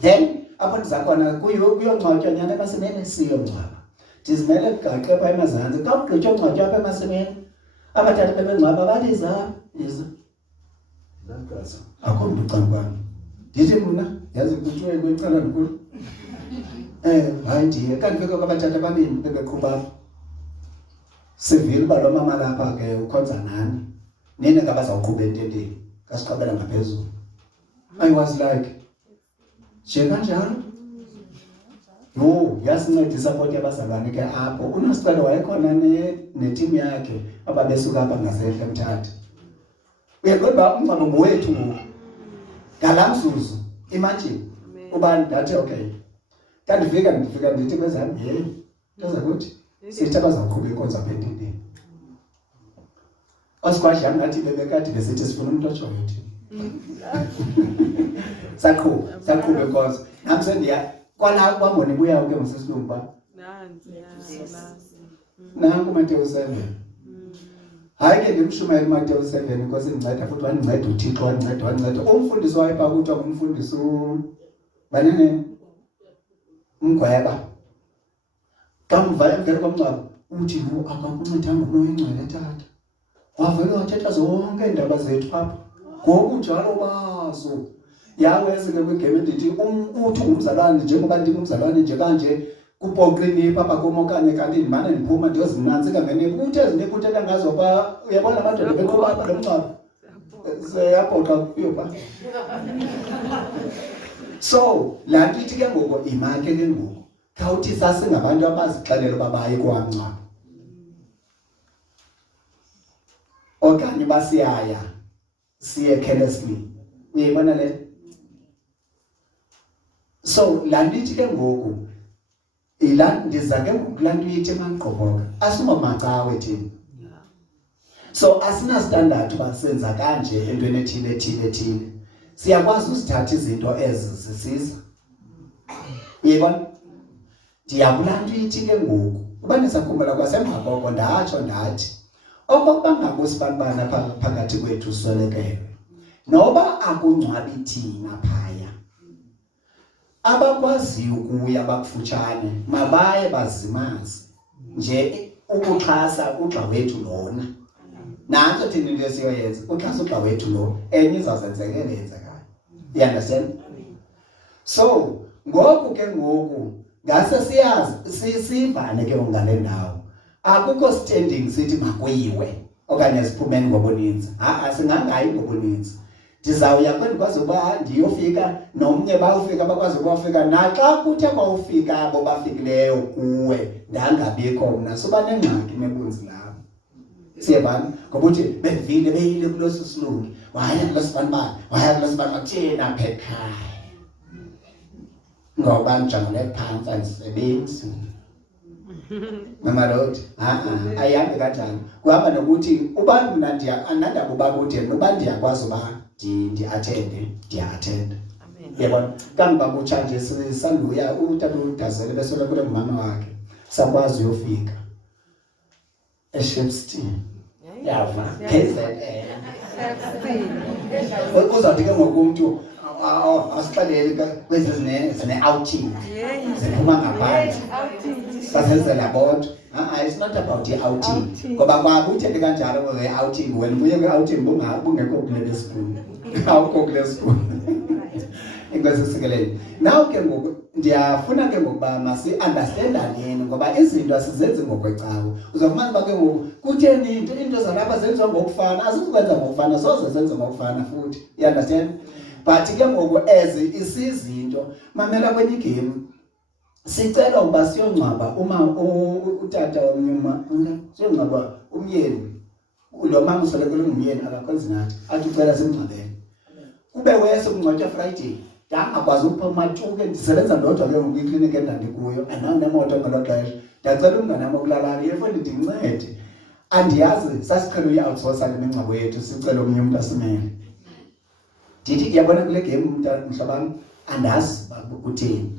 Then apho ndizakhona kuyongcwatywa nyana emasimeni siyongcwaba. Ndizimele kugaxe phaa emazantsi. Xa kugqitywa ungcwatywa apha emasimeni, abathatha bebengcwaba baliza yiza. Ndaqasa. Akho mntu ucanga kwami. Ndithi mna yazi kuthiwe kwicala ndikhulu. Hayi ndiye kanti fika kwabathatha ababini bebeqhuba. Sivile uba lo mama lapha ke ukhonza nani. Nini ngabazawuqhuba ententeni. Kasiqabela ngaphezulu. I was like, nje kanjalo? Yo, yasincedisa kodwa abazalwane ke apho. UNosicelo wayekhona netimu yakhe ababesuka apha ngasehla eMthatha. Uyaqonda umngcwabo ngowethu ngoku. Ngalamzuzu, imagine. Uba ndathi okay. Kanti ndifika ndithi bezami, hey, ntoza kuthi sithi abazawuqhuba inkonzo apha ententeni. Osikwashi yami ngathi bebekade besithi sifuna umuntu otshoyo thina. Saqhuba inkonzo. Nami sendiya kwana kwambona ibuya ke ngosisilungu ba. Nanku Matthew 7. Hayi ke ndimshumayela Matthew 7 inkosi indinceda futhi wandinceda uThixo wanceda. Umfundisi wayepha kuthiwa ngumfundisi banene Mgweba. Kamva emveni komngcwabo uthi akakuncedanga kunoyingcwele tata. Wavele wathetha zonke iindaba zethu apha. Ngoku njalo bazo. Yawenze ke kwigame ndithi uthi ngumzalwane njengoba ndingumzalwane nje kanje kupoqini papa komo kanye kanti ndimane ndiphuma ndiyozinantsika ngeniphi uthe izinto uthetha ngazo pha uyabona amadoda beqhuba apha nomncwabo seyapoqa kuyo pha. So laa nto ithi ke ngoku imake ke ngoku khawuthi sasingabantu abazixelela uba baye kwamncwabo okanye basiyaya siye carelessly. Uyayibona le? So laa nto ithi ke ngoku ndiza ke ngoku laa nto ithi emagqobhoka asingoomacawe thina. So asinastandard uba senza kanje entweni ethile. Siyakwazi usithatha izinto ezi zisiza. Uyayibona? Ndiyabula nto ithi ke ngoku uba nisakhumbula kwasemva koko ndatsho ndathi okokuba ngakusibantwana phakathi kwethu uswelekelwe noba akungcwabi thina phaya abakwaziyo ukuya bakufutshane mabaye bazimazi nje ukuxhasa ugxa wethu lona. Nanto thina into esiyoyenza uxhasa ugxa wethu lo enye izawuzenzekela yenzekayo. You understand? So ngoku ke ngoku ngase siyazi sivane ke ngale ndawo. Akukho standing sithi makuyiwe okanye siphumeni ngobuninzi. Singangayi ngobuninzi. Ndizawuya kwendikwazi uba ndiyofika nomnye bawufika bakwazi ukufika naxa kuthe kwawufika abo bafikileyo kuwe ndangabikho mna soba nengxaki nebunzi labo. Siyebani ngoba uthi bevile beyile kuloso silungi waya kulosibani thina phekhaya ngoba njengole phantsi andisebenzi. Mama Lord, ayihambi kanjani. Kuhamba nokuthi uba mna anandaba uba kuthi noba ndiyakwazi uba ndi-attende, ndiya-attenda. Amen. yabona kanti babutsha nje sisanduya utata udazele besola kule mama wakhe sakwazi uyofika eShepstone yava KZN uzawuthi ke ngokumuntu asixelele kwezi zine outing ziphuma ngaphandle sasenzela bodwa it's not about the outing ngoba kwakuthe kanjalo ke outing wena ubuye ke outing bungekho kule besifundo awukho kule school ingwesikelele now ke ngoku ndiyafuna ke ngokuba masi understandane ngoba izinto asizenzi ngokwecawo uzofumana uba ke ngoku kutheni into zalapha zenziwa ngokufana asizikwenza ngokufana soze zenze ngokufana futhi you understand but ke ngoku isizinto mamela kwenye game sicela ukuba siyongcwaba utata womnyuma siyongcwaba umyeni lo mama usolekele ngumyeni akakwenzi nathi athi ucela simngcwabele kube wese kungcwatywa Friday akwazi ukuphuma matshuke ndisebenza ndodwa ke ngikliniki endandikuyo anawo nemoto ngelo xesha ndacela umngane wami okulalayo yefoni ndincede andiyazi sasiqhela uyi-outsource le mingcwabo yethu sicela omnye umuntu asimele ndithi yabona kule game mhlabami andazi kutheni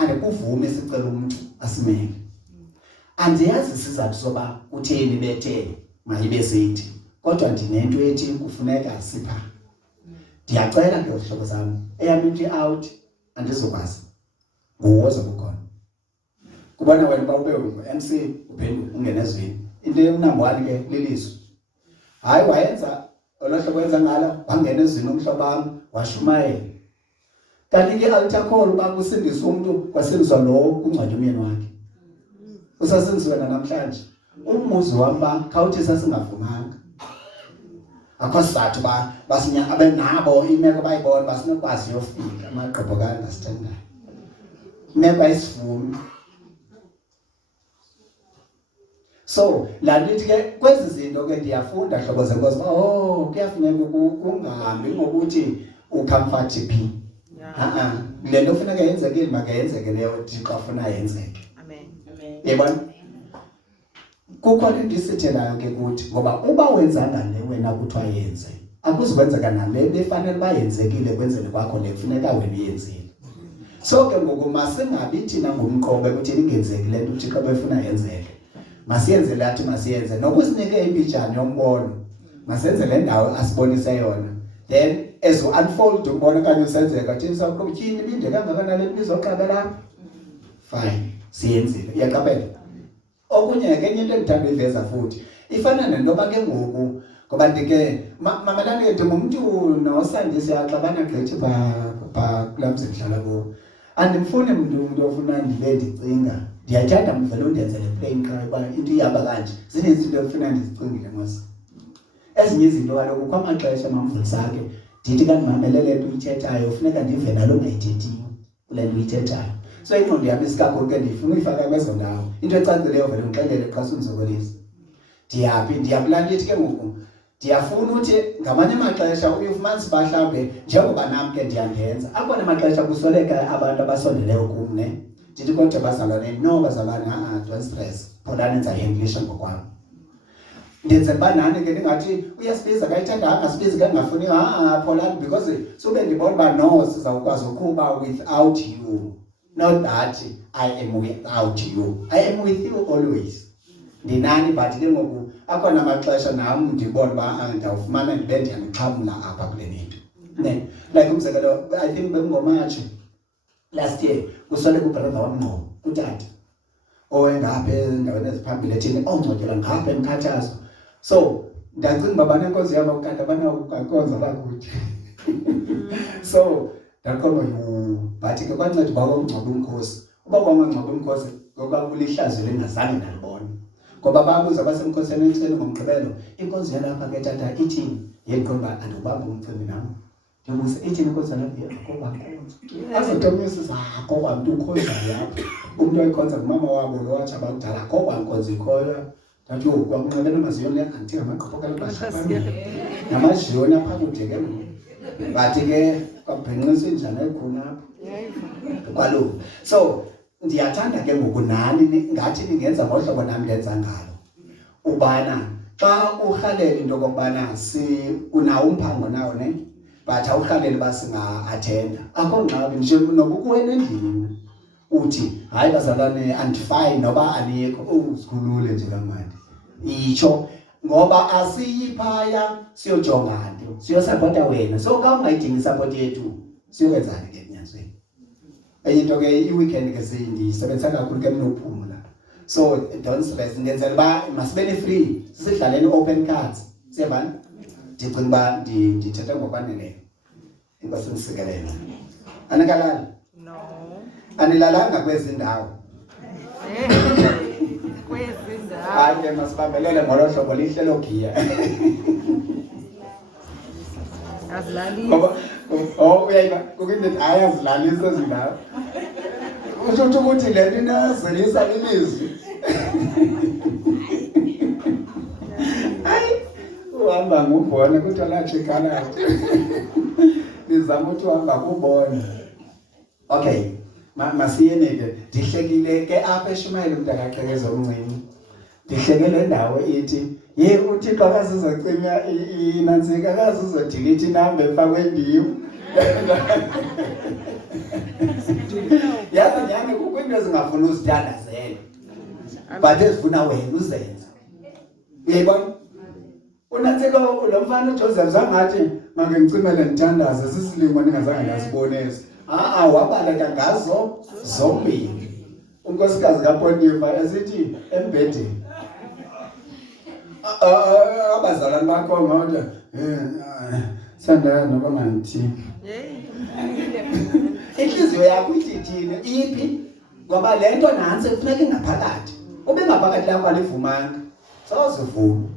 andikuvumi sicela umuntu asimele andiyazi isizathu soba kutheni bethe mayibe sithi kodwa ndinento ethi kufuneka sipha ndiyacela ke zihlobo zami eyami into out andizokwazi nguwoza kukhona kubona wena ba ube MC uphenduka ungena ezweni into number 1 ke lelizwe hayi wayenza olahla kwenza ngala wangena ezweni umhlabami washumayela kanti ke altar call bakusindisa umuntu kwasindiswa lo kungcwatywa umyeni wakhe usasindiswa namhlanje umuzi wami khawuthi sasingavumanga akho sizathu basinya abenabo imeko bayibona basinokwazi yofika amaqobo ka understand imeko ayisivumi so la nithi ke kwezi zinto ke ndiyafunda hlobo zenkosi kuyafuneka kungahambi ngokuthi ucomfort phi le nto kufuneka yenzeke makayenzeke leyo Thixo afuna yenzeke Amen. yebona kukhona into isithelayo ke kuthi ngoba uba wenzanga le wena kuthiwa yenze akuzikwenzeka nale befanele bayenzekile kwenzele kwakho le kufuneka wena uyenzile so ke ngoku masingabi thina ngumqobe ukuthi ingenzeki le nto uThixo befuna yenzeke masiyenze lathi masiyenze nokusinike impijana yombono masenze le ndawo asibonise yona then as we unfold umbona kanye usenzeka thina sakutyini binde kangakanani bizoqabela fine siyenzile iyaqabela okunye ke enye into endithanda iveza futhi ifana nentoba ke ngoku ngoba ndike mamalani ndingumuntu nosandisi yaxabana gqithi ba kulamzi ngihlala kuwo andimfuni umuntu ofuna ndibe ndicinga ndiyathanda mvele undenzele plain cry ba into iyaba kanje zinezinto efuna ndizicingile mos ezinye izinto kaloku kwamaxesha mamvulisake ndithi kanti mamelele nto uyithethayo funeka ndive nalo ngayithethiyo kule nto uyithethayo so ingqondo yami isikakhulu ke ndifuna uyifaka kwezo ndawo into ecacileyo vele ngixelele xa sundizokolisa ndiyapula ndithi ke ngoku ndiyafuna uthi ngamanye amaxesha uyifumanisa uba mhlawumbe njengoba nam ke ndiyandenza akubona amaxesha kusoleka abantu abasondeleyo kum ne ndithi kodwa bazalwane no bazalwane don't stress pholani ndizayihandlisha ngokwam ndenzela uba nani ke ndingathi uyasibiza kayithandanga sibizi kangafuni pholani because sube ndibona uba no sizawukwazi uqhuba without you. Not that I am without you. I am with you always. Ndinani but ke ngoku akhona amaxesha nami ndibona uba ndawufumana ndibe ndiyanixhamla apha kule nto. Ne like umzekelo I think bengoMarch last year kusoleka ubrother wami ngqo utata owengapha endaweni eziphambili ethini ongcwatyelwa ngapha emkhathazo. So ndacinga uba banenkonzo yabo kanti abanakonzo bakuthi. So ndaqonda but ke kwanceda uba kwangcwaba umkhosi uba kwangcwaba umkhosi ngoba kulihlazo lengazange nalibona ngoba babuza basemkhosini entseni ngomgqibelo inkonzo yalapha ke tata ithini yenqomba andibamba umcimbi nami ndibuza ithini inkonzo yalapha ngoba nkonzo azotomisa zakho kwantu ukhonza lapha umuntu oyikhonza ngumama wabo lo wathi abakudala ngoba inkonzo ikhoyo ndathi kwakunxebela amaziyoni anti ngamaqoqo kalabashaya namaziyoni apha kude ke bathi ke kwabhenqisa injana ekhona apha kwalo. So ndiyathanda ke ngoku nani ngathi ningenza ngohlobo nami ndenza ngalo ubana xa urhalela into kokubana unawo umphango nawo ne but awuhlalele basinga attenda akho ngxaki nje noba kuwena endlini uthi hayi bazalwane andifine noba anikho uzikhulule nje kamandi itsho ngoba asiyiphaya siyojonga nto siyosapota wena so ka ungayidingi support yethu siyokwenzani ke enyazweni enye into ke i-weekend ke sindisebenzisa kakhulu ke mnokuphumula so don't stress ngenzela uba masibe ne-free sisidlaleni open cards siyabani ndicinga uba ndithetha ngokwaneleyo inkosi ndisikelele anikalali No. anilalanga kwezi ndawo Kwezindawo. hayi ke masibambelele ngolo hlobo lihle logiya Azilalisi. ngoba uyayiba kukindithi hayi azilalise ezindawo usho ukuthi le nto inazelisa ilizwi hayi uhamba ngubona kuthiwa lajikalayo nizama ukuthi uhamba kubona okay masiyene ke ndihlekile ke apha eShumayeli umntu akaqhekeza omncinci ndihleke le ndawo ithi ye uThixo akazizocima inantsika akazizodelete inamba efakwe ndim yazi nyani kukho into ezingafuna uzithandazele but ezifuna wena uzenze uyayibona unantsika lo mfana uJoseph zangathi make ngicimele ndithandaze sisilingo ningazange ngasibonisa wabaleka ngazo zombili unkosikazi kaPotifa esithi embedeni abazalwane bakho ngawuthi sandana noba ngangithini inhliziyo yakho ithithini iphi ngoba le nto nansi kufuneka ingaphakathi ube ngaphakathi lakho alivumanga sawuzivuma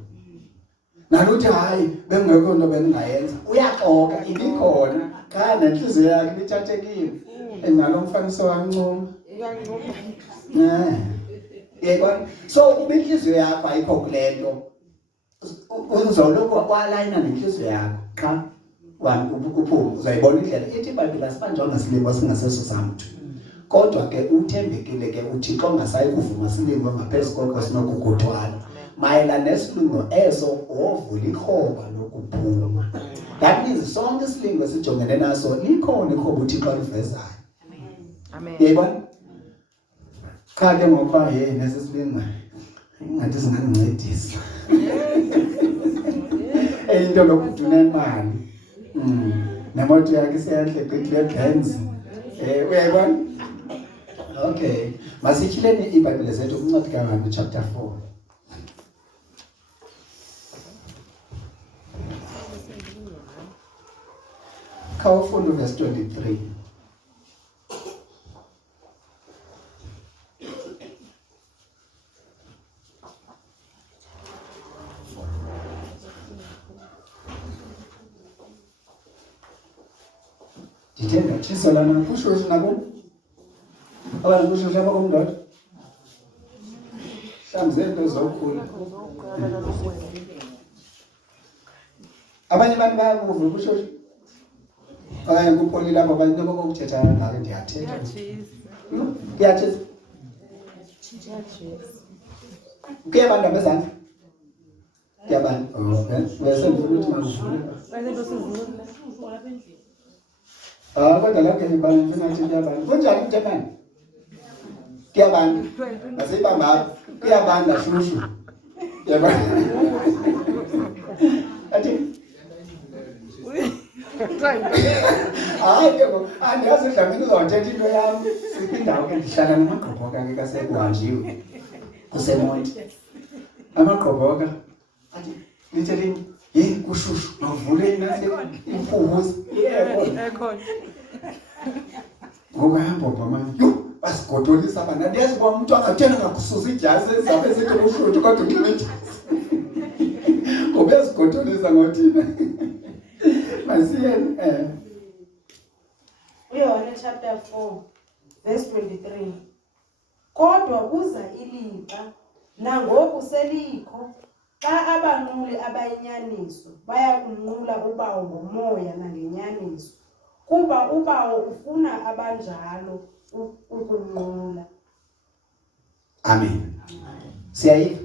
naluthi hayi bengekho into bendingayenza uyaxoka ibikhona cha nenhliziyo yakhe ibithathekile enalo mfaniso wancuma yebo so ube inhliziyo yakho ayikho kule nto uzoloko kwalayina nenhliziyo yakho cha uphuma uzayibona indlela ithi iBhayibheli asibanjwa silimo singaseso samntu kodwa ke uthembekile ke uThixo ongasayi kuvuma silimo ngaphezulu kokho sinokugothwana mayelana nesilingo eso ovula ikhoba lokuphuma that means sonke isilingo esijongene naso likhona ikhoba uThixo alivezayo Amen. yebo cha ke ngoba nesi silingo ingathi singangincedisa into lokuduna imali nemoto yakhe siyahle qiqile Benz uyayibona okay masityhileni iBhayibheli zethu uncwadi kaHaggai chapter 4 khawufunda verse 23 Dithenga tshisa lana kushushu nabo abantu kushushu abakomndoda mhlawumbe zento zokhula abanye abantu bayakuva kushushu okanye kupholile apho abantu bokuthetha ngake ndiyathetha kuyathetha kuyabantu abezandla kuyabantu bese ndifuna ukuthi makuvule kodwa lapho ngibani nginathi kuyabantu kunjani kuthekani kuyabantu masibamba kuyabanda shushu yabona athi hayi ke andiyazi dlamini uzawuthetha into yam indawo ke ndihlala namagqobhoka ke kasekuhanjiwe kusemonti amagqobhoka athi litheli kushushu mavule inase imfuhuzi Ekhona. ngoba yambomba manje basigodolisa abana ndiyazi kwa umuntu angathena ngakusuza ijazi ezabe sithi ushuthu kodwa uqinithi ngoba esigodolisa ngothina masiyeni uYohane chapter 4 verse 23 kodwa kuza ilixa nangoku selikho xa abanquli abayinyaniso bayakunqula ubawo ngomoya nangenyaniso kuba ubawo ufuna abanjalo ukunqula. Amen. Siyayiva.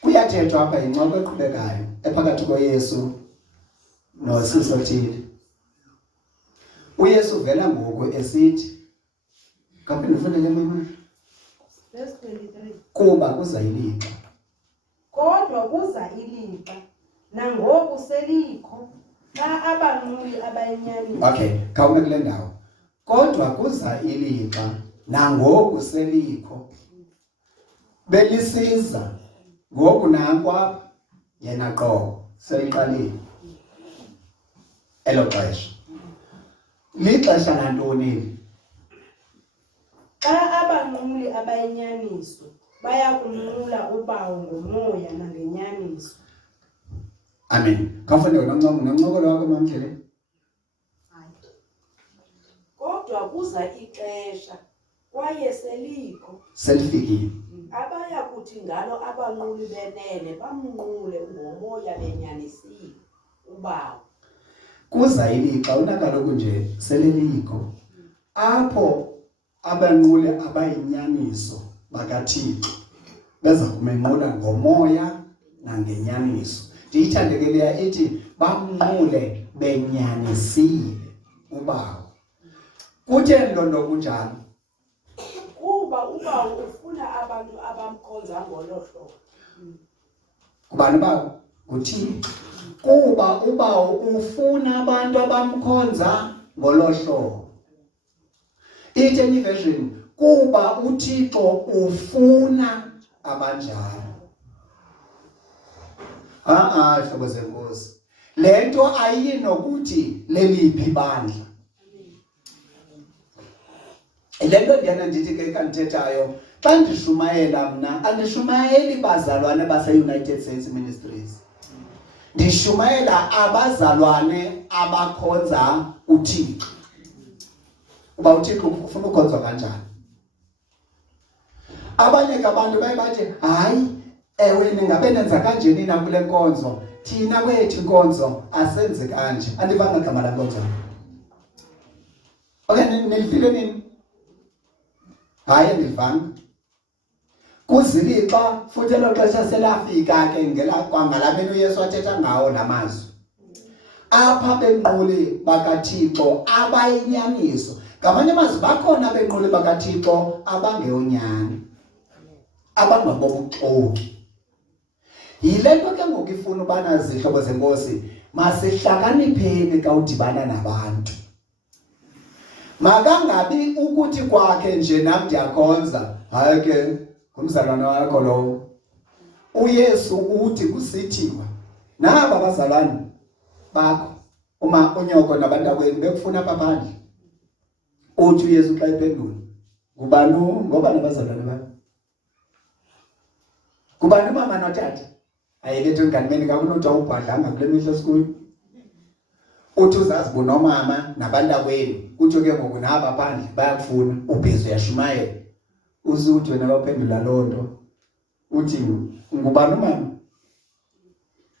Kuyathethwa apha incoko eqhubekayo ephakathi koYesu nosisothile. uYesu vela ngoku esithi kaphinde ufuneke mina Verse 23. kuba kuza ilixa Kodwa kuza ilixa nangoku selikho xa abanquli abayinyaniso. okay khawume kule ndawo kodwa kuza ilixa nangoku selikho belisiza ngoku nanku apha yena qoko seliqalile elo xesha lixesha lantoni Xa abanquli abayinyaniso baya kunqula ubawo ngomoya nangenyaniso. amen kafanele noncoko wakho mamdlele Kodwa kuza ixesha kwaye selikho selifikile abaya kuthi ngalo abanquli benene bamnqule ngomoya benyanisile ubawo. kuza ilixa unakaloku nje selelikho apho abanquli abayinyaniso bakaThixo beza kumenqula ngomoya nangenyaniso. Ndiyithandekeleya ithi bamnqule benyanisile ubawo. Kutheni nto kunjalo? Kuba ubawo ufuna abantu abamkhonza ngolo hlobo. Kubani bawo? Kuthini? Kuba ubawo ufuna abantu abamkhonza ngolo hlobo. Itheni version kuba uThixo ufuna abanjalo. Hlobo zenkosi. Lento ayinokuthi leliphi bandla. Lento ndiyana ndithi ke kanthethayo xa ndishumayela mna andishumayeli bazalwane base-United Saints Ministries. Ndishumayela abazalwane abakhonza uThixo. Uba uThixo ufuna ukhonzwa kanjani? Abanye ke abantu baye bathi hayi ewe ningabe nenza kanje nina kule nkonzo thina kwethu inkonzo asenzi kanje. Andivanga igama la nkonzo. Okay nilifile nini? Hayi andivanga. Kuzilixa futhi elo xesha selafika ke ngela kwangalabeni uYesu wathetha ngawo namazwi. Apha benquli bakaThixo abayinyaniso. Ngamanye amazwi bakhona benquli bakaThixo abangeyonyani. Abangabobuxoki. Yile nto ke ngoku ifuna ubana zihlobo zenkosi masihlakanipheni xa udibana nabantu. Makangabi ukuthi kwakhe nje nam ndiyakhonza hayi ke ngumzalwane wakho lowo. uYesu uthi kusithiwa naba bazalwane bakho uma unyoko nabantakwenu bekufuna apha phandle. Uthi uYesu xa ephendula ngubani ngoba nabazalwane bakho? Kubani mama notata? Ayikethu nganimeni kakunothi awubhadlanga kule mihla sikuyo. Uthi uzazi bonomama nabantakwenu kutsho ke ngoku naba phandle bayakufuna ubhizi uyashumayela. Usuthi wena baphendula loo nto uthi ngubani umama?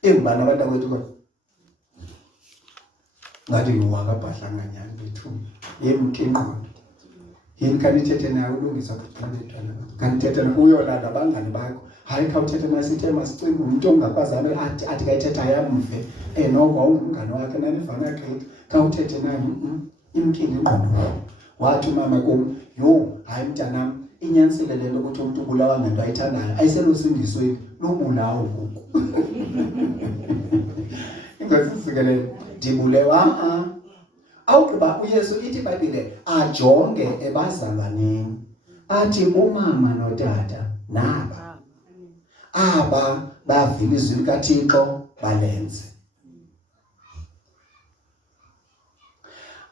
Engubani abantakwethu kodwa? Ngathi ngowakabhadlanga nyani bethu yemkingqondo. Yini kanithethe naye ulungisa kuthana kanithethe uyolanda abangani bakho. Hayi khawuthethe naye sithe masicinge umuntu ongakwazana athi kayithetha yamve noko awungumngane wakhe nanivana gqithi khawuthethe naye imkile ingqondo. Wathi umama kum yho hayi mntanam inyanisile lento ukuthi umuntu ubulawa ngento ayithandayo ayiselusindisweni lobulawo ngoku. Ingasizikelele ndibulewa awugqiba uYesu ithi iBhayibhile ajonge ebazalwaneni athi umama notata naba aba bavile izwi likaThixo balenze.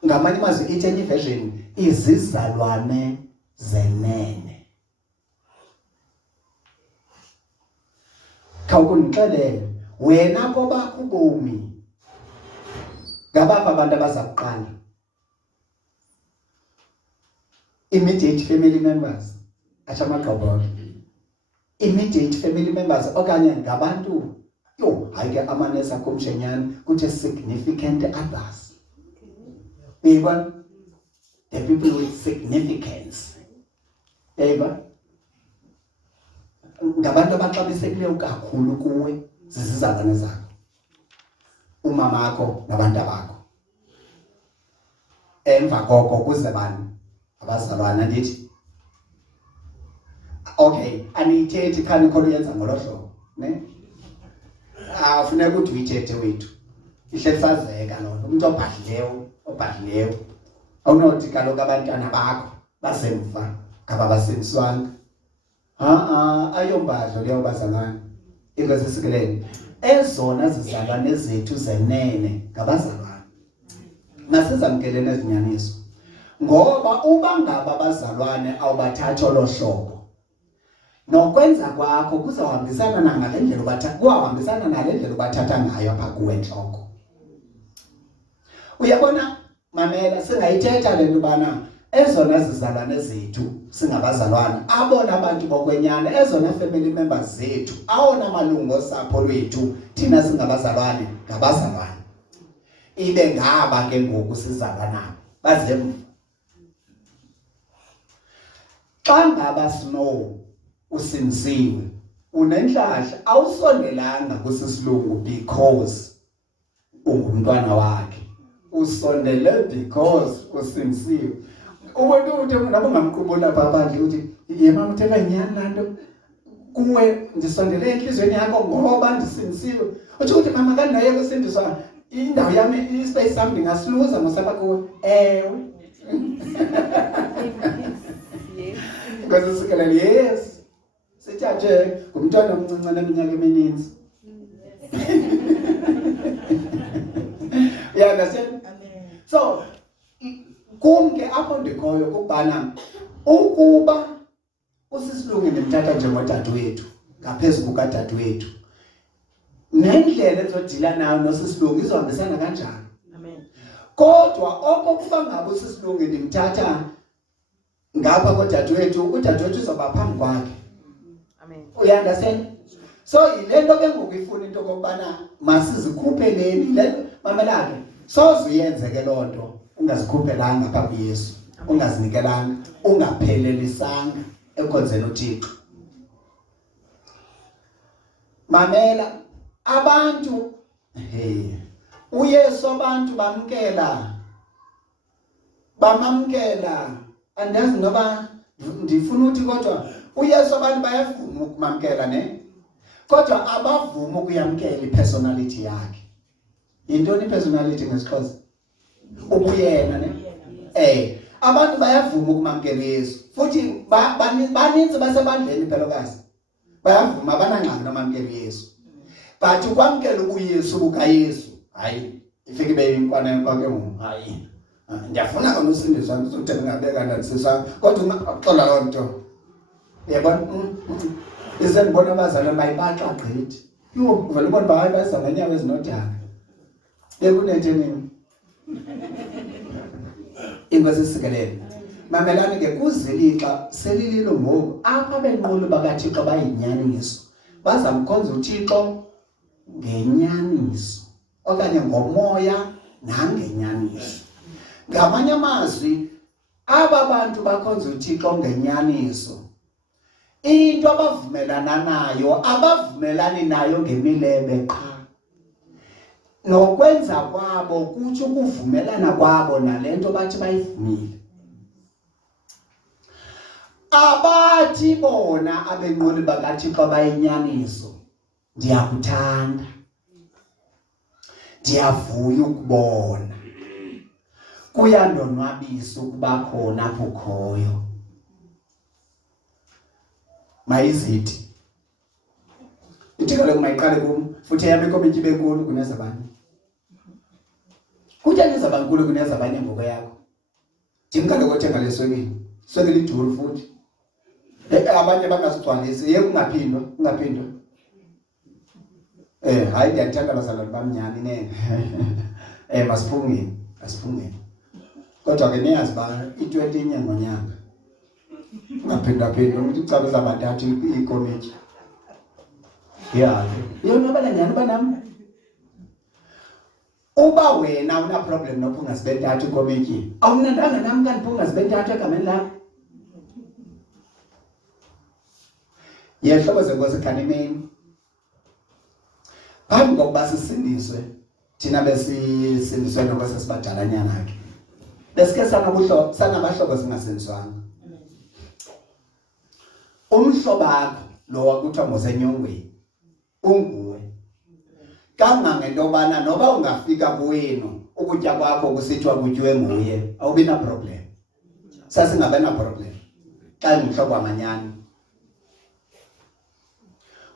Ngamanye amazwi ithi enye version izizalwane zenene. Khawukunixelele wena kobakho ubomi ngabapha abantu abaza kuqala. Immediate family members atsho amagqabho. Immediate family members okanye ngabantu hayi ke amanesi akomshenyana kuthi significant others. Uyibona? The people with significance. Uyibona? Ngabantu abaxabisekileyo kakhulu kuwe zizizalwane zakho. umama wakho nabantu bakho. Emva koko kuze bani abazalwana ndithi okay aniyithethi khani khona uyenza ngolo hlobo ne afuneka ukuthi uyithethe wethu ihle sazeka lona umuntu obhadlileyo awunothi kaloku abantwana bakho basemva ngaba basemswanga ayombadlo leyo bazalwane ingozi sikeleni ezona zizalwane zethu zenene ngabazalwane masizamkelene ezinyaniso ngoba uba ngaba abazalwane awubathatha lo hlobo nokwenza kwakho kuzawuhambisana nangale ndlela kuhambisana nale ndlela ubathatha ngayo apha kuwe enhloko. Uyabona mamela singayithetha le nto bana ezona zizalwane zethu singabazalwana abona abantu bokwenyana ezona family members zethu awona malungu osapho lwethu thina singabazalwane ngabazalwane ibe ngaba ke ngoku sizalwa nabo bazemva. Xa ngaba Snow usinisiwe unenhlahla awusondelanga kusisilungu because ungumntwana wakhe usondele because usinisiwe. Umuntu uthi nabo ngamqubula babandle uthi yemama uthetha nyani lanto kuwe ndisondele enhlizweni yakho ngoba ndisinisiwe. Uthi ukuthi mama kanaye kusindiswa indawo yami ispace sami ndingasiluza ngosapha kuwe ewe. Because sikelele yes sithathe ngumntwana omncinci neminyaka emininzi. Yeah, that's it. So kumke apho ndikhoyo kubana ukuba usisilungu ndimthatha njengodadewethu ngaphezulu kukadadewethu nendlela ezodila nayo nosisilungu izohambisana kanjani. Amen. Kodwa okokuba ngabe usisilungu ndimthatha ngapha kodadewethu udadewethu uzoba phambi kwakhe. Amen. Uyandastand? So yile nto ke ngoku ifuna into okubana masizikhupheleni le mamelake soze uyenze ke loo nto ungazikhuphelanga phaa kuYesu ungazinikelanga ungaphelelisanga ekhonzeni uThixo. Mamela abantu uYesu abantu bamamkela andazi noba ndifuna uthi kodwa uYesu abantu bayavuma ukumamkela ne kodwa abavuma ukuyamkela ipersonality yakhe. Yintoni ipersonality ngesixhosa? Ubuyena ne abantu bayavuma ukumamkela uYesu futhi baninzi basebandleni phelokazi bayavuma abanangxaki nomamkela uYesu but ukwamkela ubuyesu bukaYesu hayi ifike ibe yinkwana kwake hayi ndiyafuna kona usindiswa ngizothi ngingabeka ndandisisa kodwa ungaxola loo nto. Yabona isendibona abazalwane bayibaxa gqithi yho uvela ubona uba hayi bayizama nyawo ezinodaka bekunethe nini. Inkosi isikelele mamelani ke kuzilixa selililo ngoku apha benqulu bakaThixo bayinyaniso bazamkhonza uThixo ngenyaniso okanye ngomoya nangenyaniso. Ngamanye amazwi aba bantu bakhonza uThixo ngenyaniso into abavumelana nayo abavumelani nayo ngemilebe qha nokwenza kwabo kuthi ukuvumelana kwabo nalento bathi bayivumile. Abathi bona abenquli bakaThixo bayinyaniso ndiyakuthanda ndiyavuya ukubona kuyandonwabisa ukuba khona apho ukhoyo. Mayizithi ithi kaloku mayiqale kum futhi eyam ikomityi ibe nkulu kunezabanye kutheni izabankulu kunezabanye ngoko yakho. Ndim kaloku othenga le swekile iduru futhi abanye bangasigcwalisi yeke ungaphindwa hayi ndiyathanda abazalwane bamnyani nene masiphungeni kodwa ke niyazi uba i-20 inye ngonyaka ungaphindwa ukuthi ucabe zabantathu ikomityi yonwabela njani uba nam uba wena una problem nophunga zibe ntathu ikomityi awunandanga nam kandiphunga zibe ntathu egameni lakho. Yehlobo zenkosi khanimeni phambi kokuba sisindiswe thina besisindiswe nokwase sibadalanyana ke besike sanabahlobo singasindiswanga. Umhlobo wakho lo wakuthiwa ngosenyongweni unguwe kangangento yobana noba ungafika kuwenu ukutya kwakho kusithiwa kutyiwe nguye awubi na problem. Sasingabe na problem xa ngumhlobo wamanyani.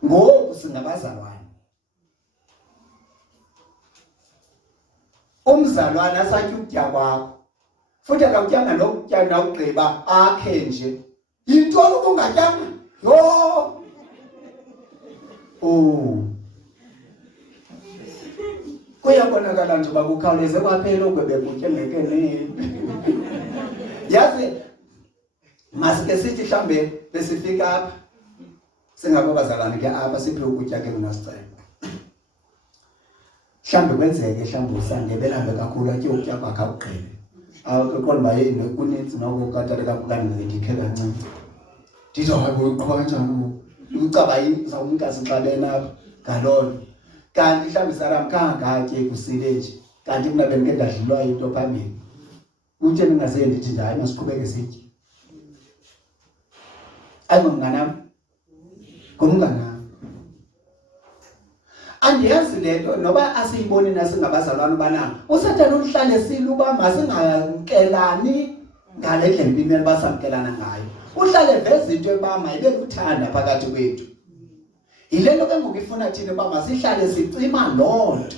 Ngoku singabazalwane. Umzalwane asatya ukutya kwakho futhi akakutyanga nokutya nawugqiba akhe nje yintoni ukungatyanga yo kuyabonakala nje uba kukhawuleze kwaphela ukubekutya ngekeneni. Yazi masike sithi mhlambe besifika apha singabo bazalwane ke apha siphe ukutya ke nginasicela. Mhlambe kwenzeke mhlambe usandebelambe kakhulu atye ukutya kwakhe akugqibe. Awuqonda uba yini kunintsi noko katata kankani ngidikhe kancinci. Ndithi hayi uqhuba kanjani ucaba izawumkazi xabena apha ngalona. Kanti mhlambe saram kangakatye kusile nje kanti mna bendike ndadlulwa into phambili. Utye ningaze ndithi hayi masiqhubeke sitye. Ayingomnganam ngumnganam. Andiyazi lento noba asiyiboni nasingabazalwane ubana usathana umhlale sile uba masingamkelani ngale ndlela impilo basamkelana ngayo. Uhlale veza into yoba mayibe luthanda phakathi kwethu. Yile nto ke ngoku ifuna thina uba masihlale sicima loo nto.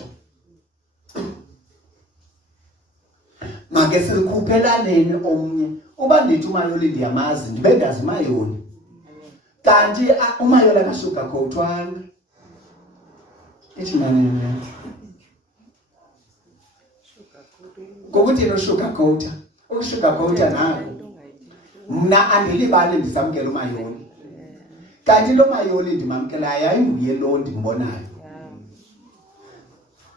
Make sikhuphelaneni omnye. Uba ndithi uMayoli ndiyamazi ndibe ndazi uMayoli. Kanti uMayoli akasugarcoatwanga. Ithi mani ngokuthi nosugarcoata. Usugarcoata nako. Mna andilibali ndisamkela uMayoli. Kanti lo Mayoli ndimamkelayo ayinguye lo ndimbonayo.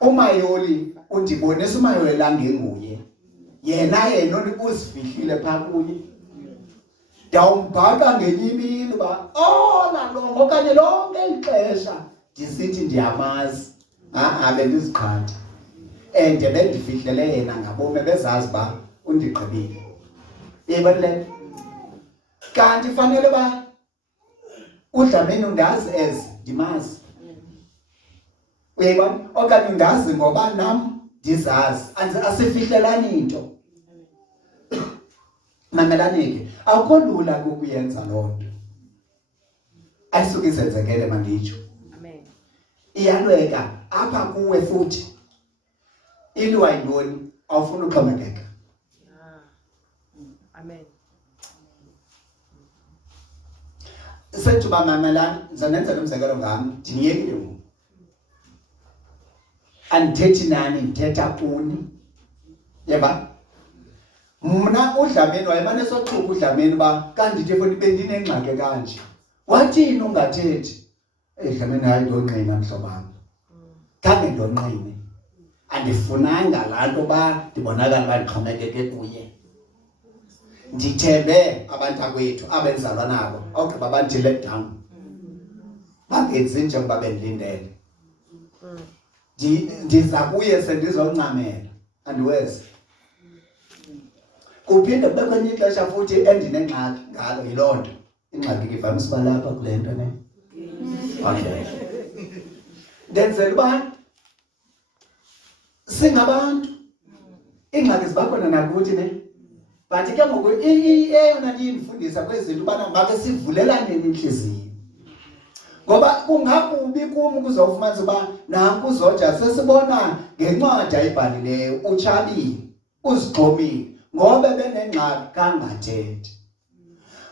uMayoli undibonisa uMayoli angenguye. Yena uzifihlile phaa kuye. Ndawumbhaka ngenye imini uba nalongo okanye lonke ixesha ndisithi ndiyamazi. Bendiziqhatha. And bendifihlele yena ngabome bezazi uba undigqibile. Yebonile. Kanti fanele uba uDlamini undazi ndimazi. Uyayibona? Okanye undazi ngoba nam ndizazi. Asifihlelani into. Mamelani ke akukho lula ukuyenza loo nto. Ayisuke izenzekele manditsho. Amen. Iyalweka apha kuwe futhi. Iliwa yintoni? Awufuna uxhomekeka. Amen. Sethu ba mamelani zanenza nomzekelo ngami ndiniyekile ngoku. Andithethi nani ndithetha kuni. Yeba? Mna uDlamini wayemane sochuka uDlamini ba kanti nje futhi bendinengxaki kanje. Wathini ungathethi? Dlamini hayi ndonqina mhlobo wami. Khange ndonqine. Andifunanga laa nto ba ndibonakala uba ndixhomekeke kuye. Ndithembe abantakwethu abenzalwa nabo awugqiba banthi let down. Bangenzi njengoba bendilindele. Ndiza kuye sendizoncamela andiwezi. Kuphinde kube kwenye ixesha futhi endinengxaki ngalo yiloo nto. Ingxaki ke ivamise uba lapha kule nto ne. Okay. Ndenzela uba singabantu. Ingxaki ziba khona nakuthi ne. But ke ngoku eyona nto indifundisa kwezi zinto ubana make sivulelaneni inhliziyo. Ngoba kungakubi kum kuzawufumanisa uba nanku uzoja sesibona ngencwadi ayibhalileyo utshabile uzixhomile ngoba benengxaki kangathethi.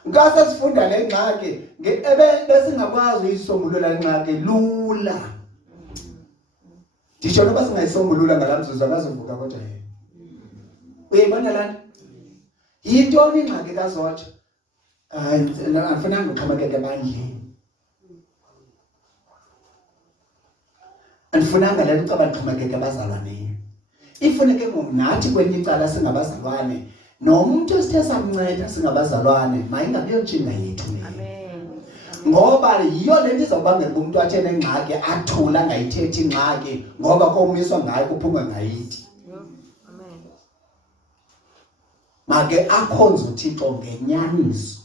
Ngase sifunda le ngxaki besingakwazi uyisombulula le ngxaki lula. Nditsho noba singayisombulula ngalamzuzu akazovuka kodwa yena. Uyayibona lana? Yintoni ingxaki kazoja? Andifunanga uxhomekeke ebandleni. Andifunanga le nto abanixhomekeke abazalwaneni. Ifuneke ngoku nathi kwenye icala singabazalwane nomuntu esithe samnceda singabazalwane mayingabi yontshinga yethu. Amen. ngoba yiyo lento izobangela umuntu athi enengxaki athula angayithethi ingxaki ngoba komiswa ngayo kuphuma ngayithi. Amen. Make akhonze uThixo ngenyaniso.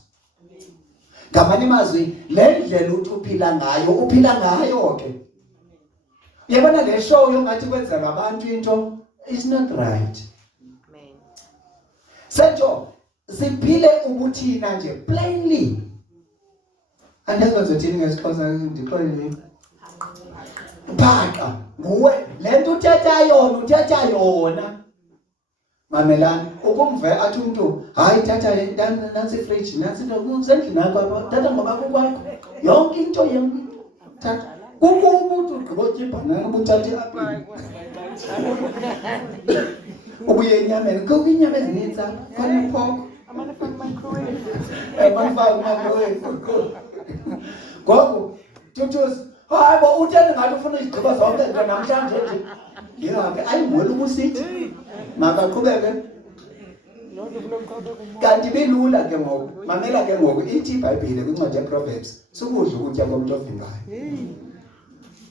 Ngamanye amazwi le ndlela uthi uphila ngayo ke. Uyabona le show yongathi kwenzela abantu into is not right. Amen. Senjo siphile ubuthina nje plainly. Andazi bazothini ngesixhosa ndixolele. Bhaqa nguwe lento uthetha yona. Mamelani ukumve athi umuntu hayi thatha le nansi fridge nansi into kusendlini yakho apha thatha ngoba kukwakho yonke into thatha kukho umuntu ugqibotya ibhanana ubuthathe apha ubuye enyameni kukho inyama ezininzi khona iphoko microwave ngoku tutuzi hayi bo utheni ngathi ufuna izigqibo zonke nto namhlanje nje yeke ayimwela ubusithi makaqhubeke kanti bilula ke ngoku mamela ke ngoku ithi iBhayibhile kwincwadi yeProverbs sukudla ukutya komuntu ovimbayo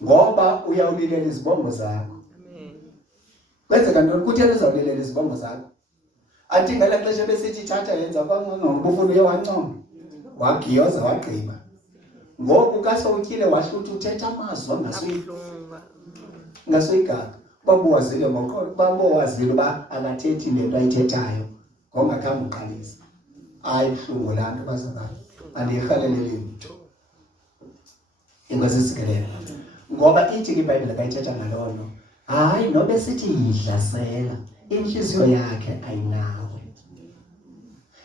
ngoba uyawulilela izibongo zakho. Kwenzeka ntoni kutheni uzawulilela izibongo zakho? Athi ngala xesha besithi thatha yenza kwangqongo ufuna uye wancoma wagiyoza wagqiba ngoku kasowutyile wahluthi uthetha amazwi ngasuyigaga babuwazile babowazile uba akathethi lento ayithethayo ngongakhambi uqalisa hayi buhlungu laa nto bazalwane andiyirhaleleli mntu inkosi isikelele ngoba ithi iBhayibhile kayithetha ngaloo hayi nobe sithi yidlasela inhliziyo yakhe ayinawe.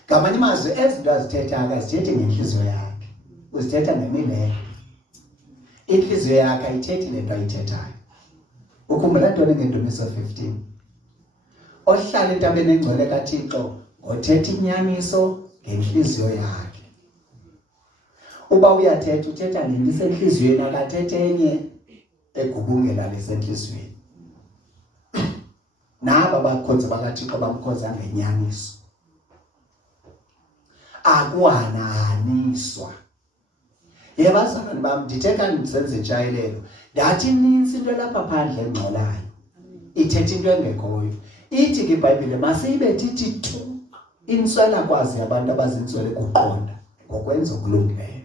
Ngamanye amazwi ezinto azithetha akazithethi ngenhliziyo yakhe uzithetha ngemilelo. Inhliziyo yakhe ayithethi lento ayithethayo. Ukhumbula ntoni ngendumiso 15 ohlala entabeni engcwele kaThixo ngothetha inyaniso ngenhliziyo yakhe. Uba uyathetha uthetha ngento isenhliziyweni akathethe enye egubungela lesenhliziyweni. Naba bakhonza bakaThixo bamkhonza ngenyaniso. Akuhananiswa. Yebazalwane bam ndithetha ndisenze intshayelelo. Ndathi ninzi into lapha phandle engxolayo. Ithetha into engekhoyo. Ithi ke iBhayibhile masiyibethe ithi tu inswela kwazi abantu abazinswele kuqonda ngokwenza okulungileyo.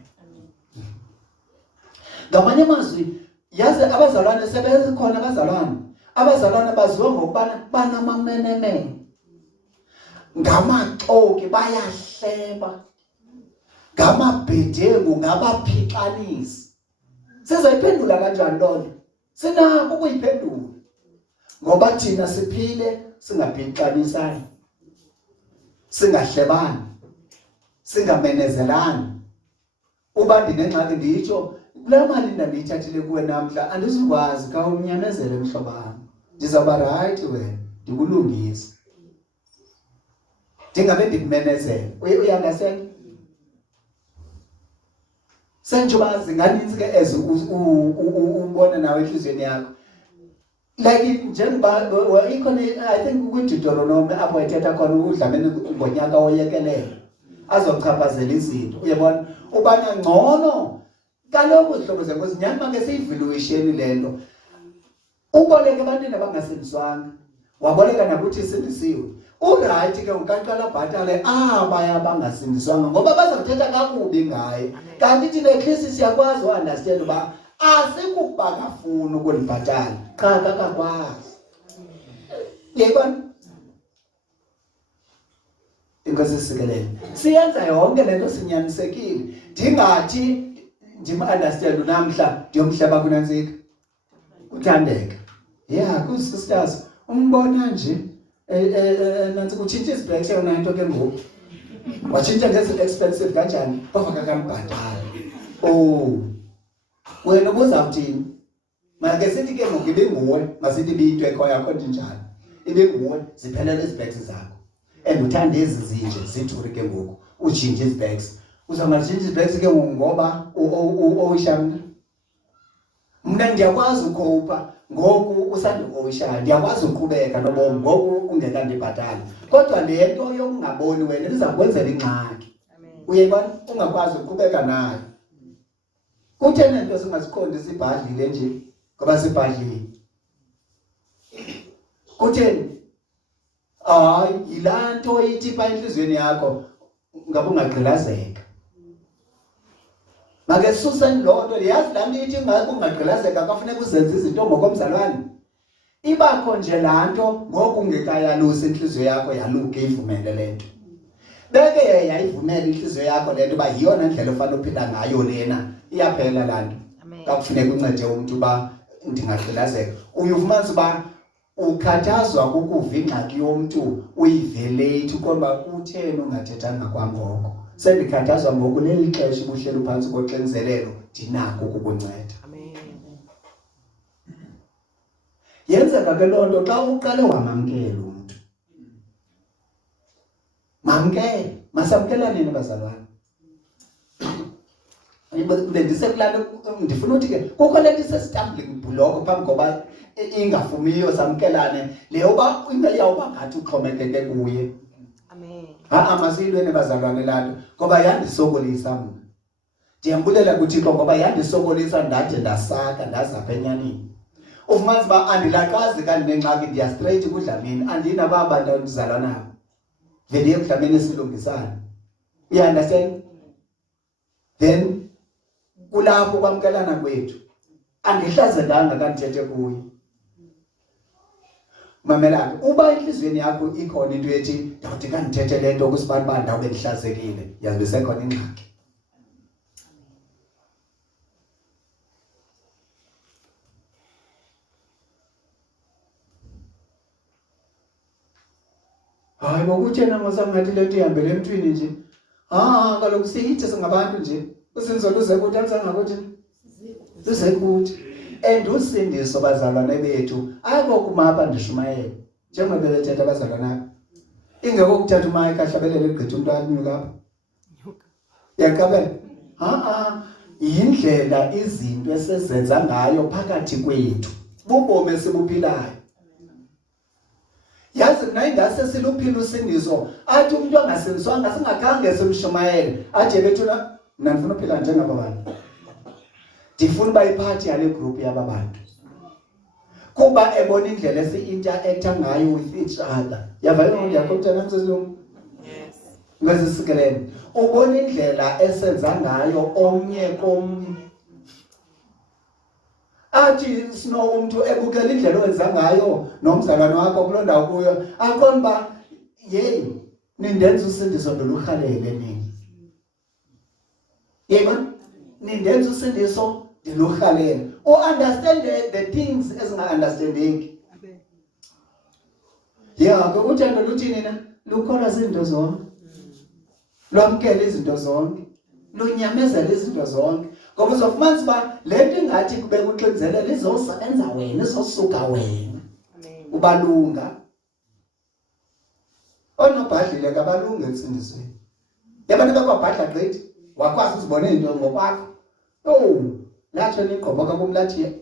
Ngamanye amazwi yazi abazalwane sebekhona abazalwane baziwa ngokubana banamamenemene ngamaxoki bayahleba ngamabhedengu ngabaphixanisi. Sizayiphendula kanjani lonto? Sinako ukuyiphendula ngoba thina siphile singaphixanisani, singahlebani, singamenezelani. Uba ndinengxaki nditsho kula mali ndandiyithathile kuwe namhla andizukwazi ka umnyamezele mhlobana. Ndizawuba right wena ndikulungise ndingabe ndikumenezela. Uyandasenye senjoba zinganinzi ke ezi ubona nawe enhliziyweni yakho like njengoba ikhona I think kwiDeuteronomy apho ethetha khona udlameni ngonyaka oyekelelo azochaphazela izinto. Uyabona ubana ngcono kaloku zihlobo zenkosi nyani make siyivaluation lento uboleke ebantwini abangasindiswanga waboleka nakuthi sindisiwe uright ke uqaqala bhatale abaya abangasindiswanga ngoba bazothetha kakubi ngaye. Kanti thina ekhisi siyakwazi uunderstand uba asikuba kafuna ukulibhatala qha kakakwazi. Yebona inkosi isikelele siyenza yonke lento sinyanisekile ndingathi ndim-understand namhla ndiyomhlaba kunantsika uthandeka kusisters umbona nje nansi kutshintsha izibreaks yona into ke ngoku watshintsha ngezi-expensive kanjani kodwa kakambhatala. Wena ubuzawuthini? Make sithi ke ngoku ibe nguwe masithi ibiyinto ekhoyo akho nto njani ibe nguwe ziphelele izibreaks zakho and uthanda ezi zinje zithuri ke ngoku utshintshe izibreaks. Uzangatshintsha izibreaks ke ngoku ngoba owishana. Mna ndiyakwazi ukhopha ngoku usandikoshaya ndiyakwazi uqhubeka nobomi ngoku ungekandibhatali kodwa le nto yokungaboni wena iza kwenzela ingxaki. Uyayibona ungakwazi uqhubeka nayo Kutheni into singaziqondi sibhadlile nje ngoba sibhadlile? Kutheni? Hayi, yilaa nto ithi pha enhliziyweni yakho ngabe ungagqilazeka. Make suseni loo nto, yazi laa nto ithi ngabe ungagqilazeka kafuneka uzenze izinto ngokomzalwane. Ibakho nje laa nto ngoku ungekayalusi inhliziyo yakho yaluke ivumele le nto. Beke yayivumela inhliziyo yakho le nto uba yiyona ndlela ofanele uphila ngayo lena, iyaphela laa nto. Kakufuneka uncede umuntu uba ndingagqilazeka. Uyifumanisa uba ukhathazwa kukuva ingxaki yomntu uyivelate ukonba utheni ungathethanga kwangoko. Sendikhathazwa ngoku leli xesha ubuhleli phantsi koxinzelelo ndinako ukukunceda. Yenzeka ke loo nto xa uqale wamamkela umntu. Mamkele, masamkelane bazalwane. Bendisekulala ndifuna ukuthi ke kukho le nto stumbling block phambi koba ingafumiyo samkelane leyo ba into iyawuba ngathi uxhomekeke kuye. Amen. Masiyilweni bazalwane laa nto ngoba yandisokolisa mna. Ndiyambulela kuThixo ngoba yandisokolisa ndade ndasaka ndazapha enyanini. Ufumanisa uba andilaqazi kanti nengxaki ndiya straight kudlamini, andinaba bantu ndizalwa nabo. Vele emdlamini silungisana. You understand? Then kulapho kwamkelana kwethu andihlazekanga kandithethe kuye. Mamelani, uba enhliziyweni yakho ikhona into ethi ndawuthi kandithethe le nto kusibani uba ndawube ndihlazekile, yazi sekhona ingxaki. Hayi bokuthena ngosangathi le nto ihambele emntwini nje. Kaloku siyithi singabantu nje. Usinzo luze kuthi alisangakuthi. Luze kuthi. And usindiso bazalwane bethu ayibokumapha ndishumayela. Njengoba bebethetha abazalwane nabo. Ingekho ukuthatha umayike ahlabelele egqitha umuntu anyuka apha. Yaqabela. Yindlela izinto esezenza ngayo phakathi kwethu. Bubomi esibuphilayo. Yazi mina ingase siluphila usindiso athi umuntu angasindiswanga singakhange simshumayele athi bethuna mina ndifuna uphila njengaba bantu. Ndifuna uba iphathi yale group yaba bantu. Kuba ebona indlela esi-interact ngayo with each other. Yava yonke yakho mntana msesilungu? Yes. Ngazisikelene. Ubona indlela esenza ngayo omnye komnye. Athi sino umuntu ebukela indlela owenza ngayo nomzalwane wakho kuloo ndawo kuyo aqonda uba yeyi nindenza usindiso ndoluhalele nini. Yebo nindenza usindiso ndoluhalele. Understand the things ezinga-understandeki. Ke uthando luthini na? Lukholwa izinto zonke. Lwamkela izinto zonke. Lunyamezela izinto zonke. Ngoba uzofumanisa uba le nto ingathi kube kuxinzelelo izosebenza wena, izosuka wena. Ubalunga. Onobhadlile kabalunga entsindisweni. Yabantu bakwabhadla gqithi, wakwazi uzibona into ngokwakho. Latsho niqobo kakumlathi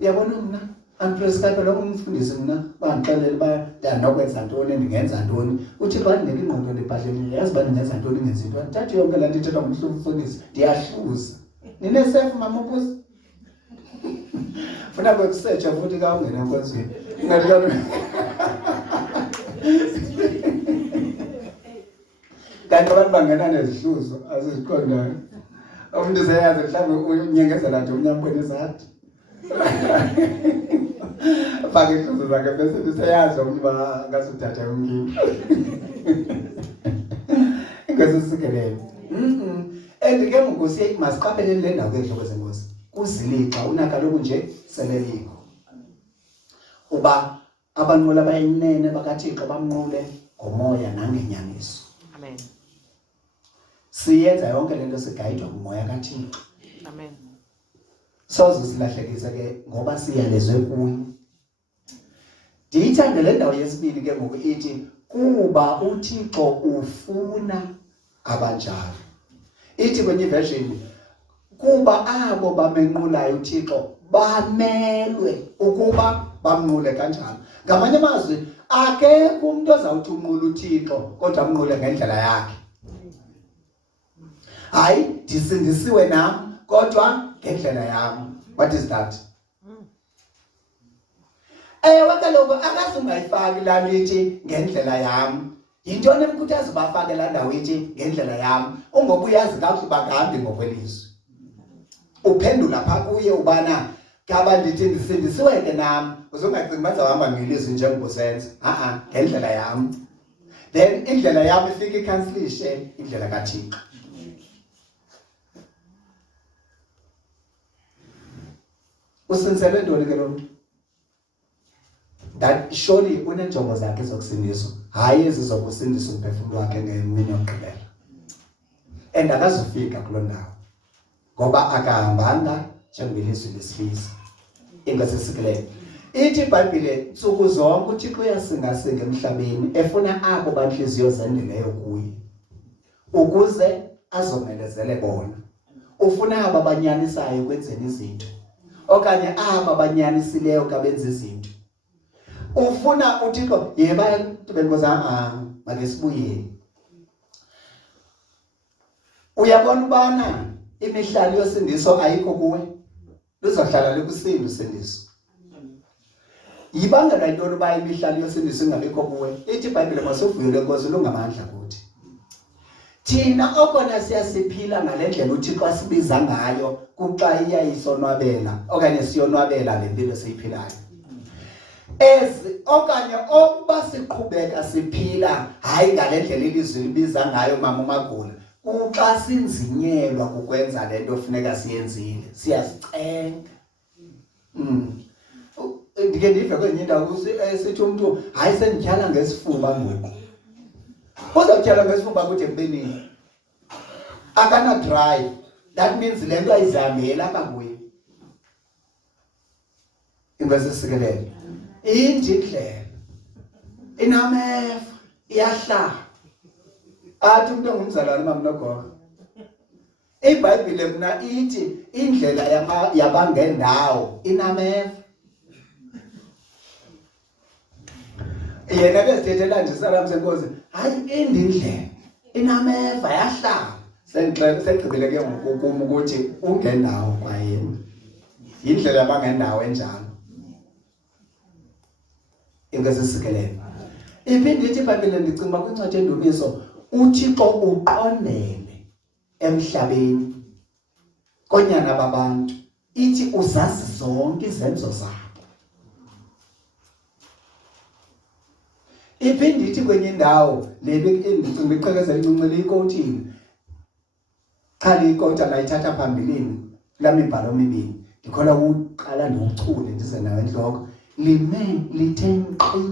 uyabona mna andiprescribe lo umfundisi mna bandixelele uba ndanokwenza ntoni ndingenza ntoni. Uthixo wandinika ingqondo ndibhadlelile, yazi uba ndingenza ntoni ngenza into. Thatha yonke laa nto ithethwa ngumfundisi ndiyahluza. Ninesefu mama upuzi? Funa bekusetsha futhi ka ungena enkonzweni. Ingathi kaloku kanti abantu bangena nezihluzo aziziqondayo. Umuntu seyazi mhlawumbe unyengezela nje umnyampweni ezathi. Faka ihluzo zakhe bese seyazi umntu uba ngasuthatha umkini. Ingasisekelele. And ke ngoku siye masiqaphele le ndawo kehlobo zenkosi. Kuzilixa unakaloku nje selelikho. Uba abanqula bayinene bakaThixo bamnqule ngomoya nangenyaniso. Amen. Siyenza yonke lento sigayidwa ngumoya kaThixo. Amen. Soze silahlekise ke ngoba siyalezwe kuye. Ndiyithande le ndawo yesibili ke ngoku ithi kuba uThixo ufuna abanjalo. Ithi kwenye version kuba abo bamenqulayo uThixo bamelwe ukuba bamnqule kanjalo. Ngamanye amazwi akekho umuntu ozawuthi unqule uThixo kodwa amnqule ngendlela yakhe. Hayi ndisindisiwe nam kodwa ngendlela yami. What is that? Ewe kaloku akaze ungayifaki laa lithi ngendlela yami. Yintoni emkhuthaza ubafake laa ndawo ithi ngendlela yami? Ungoba uyazi kakuhle bakambi ngokwelizwi. Uphendula phaa kuye ubana kaba ndithi ndisindisiwe ke nam uzongacingi bazawuhamba ngelizwi njengobusenza. Ngendlela yami. Then indlela yami ifike ikhansilishe indlela kaThixo. Usinselwe ntoni ke lo mntu? That surely unenjongo zakhe zokusindiswa, hayi ezizokusindisa umphefumlo wakhe ngemini yokugqibela. And akazufika kuloo ndawo ngoba akahambanga njengelizwi lesifisa. Inkosi esikelele. Ithi iBhayibhile nsuku zonke uThixo uyasingasinga emhlabeni efuna abo banhliziyo zendileyo kuye ukuze azomelezele bona. Ufuna aba banyanisayo kwenzeni izinto okanye aba banyanisileyo kabenza izinto. Ufuna uThixo yeba benkoza make sibuyeni. Uyabona ubana imihlalo yosindiso ayikho kuwe. Luzohlala likusindi usindiso. Yibanga ntoni uba imihlalo yosindiso ingabikho kuwe? Ithi iBhayibhile masuvuyo lenkosi lungamandla kuthi. Thina okona siyasiphila ngale ndlela uThixo asibiza ngayo kuxa iyayisonwabela okanye siyonwabela le mpilo esiyiphilayo. Okanye okuba siqhubeka siphila hayi ngale ndlela ilizwi libiza ngayo mama uMagula kuxa sinzinyelwa kukwenza le nto funeka siyenzile siyazicenga. Ndike ndive kwenye indawo sithi umuntu hayi sendityhala ngesifuba ngoku. Uzawutyhala ngesifuba kude ekubeni akana drive. That means le nto ayizihambeli apha kuye. Inkosi esikelele. Inje indlela inamefa iyahlala athi umuntu ongumzalwane mamnogogo. iBhayibhile mna ithi indlela yabangendawo inamefa. Yena bezithethela nje salam senkosi hayi indindlela inamefa yahlala. Segqibile ke ngokukum ukuthi ungendawo kwayena. Indlela yabangendawo enjalo. Inkosi esikelele. Iphinde ithi iBhayibhile ndicinga uba kwincwadi yendumiso uThixo uqondele emhlabeni konyana babantu ithi uzazi zonke izenzo zabo. Iphinde ithi kwenye indawo le ndicinga iqhekezela incuncile ikotini. Cha ikota layithatha phambilini la mibhalo emibini. Ndikhona ukuqala nochule ndize nawe enhloko. Lime lithenqi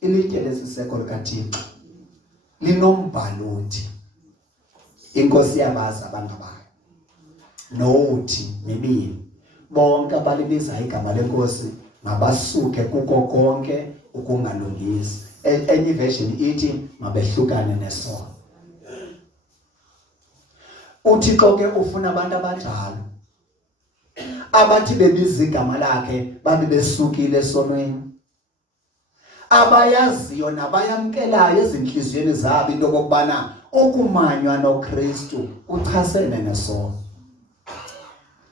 ilitye lesiseko likaThixo. Linombhalothi. Inkosi yabazi abantu bayo. Nothi mibini. Bonke abalibiza igama lenkosi mabasuke kuko konke ukungalungisi. Enye version ithi mabehlukane nesono. uThixo ke ufuna abantu abanjalo abathi bebiza igama lakhe babe besukile esonweni, abayaziyo nabayamkelayo ezinhliziyweni zabo into kokubana ukumanywa noKristu uchasene nesono,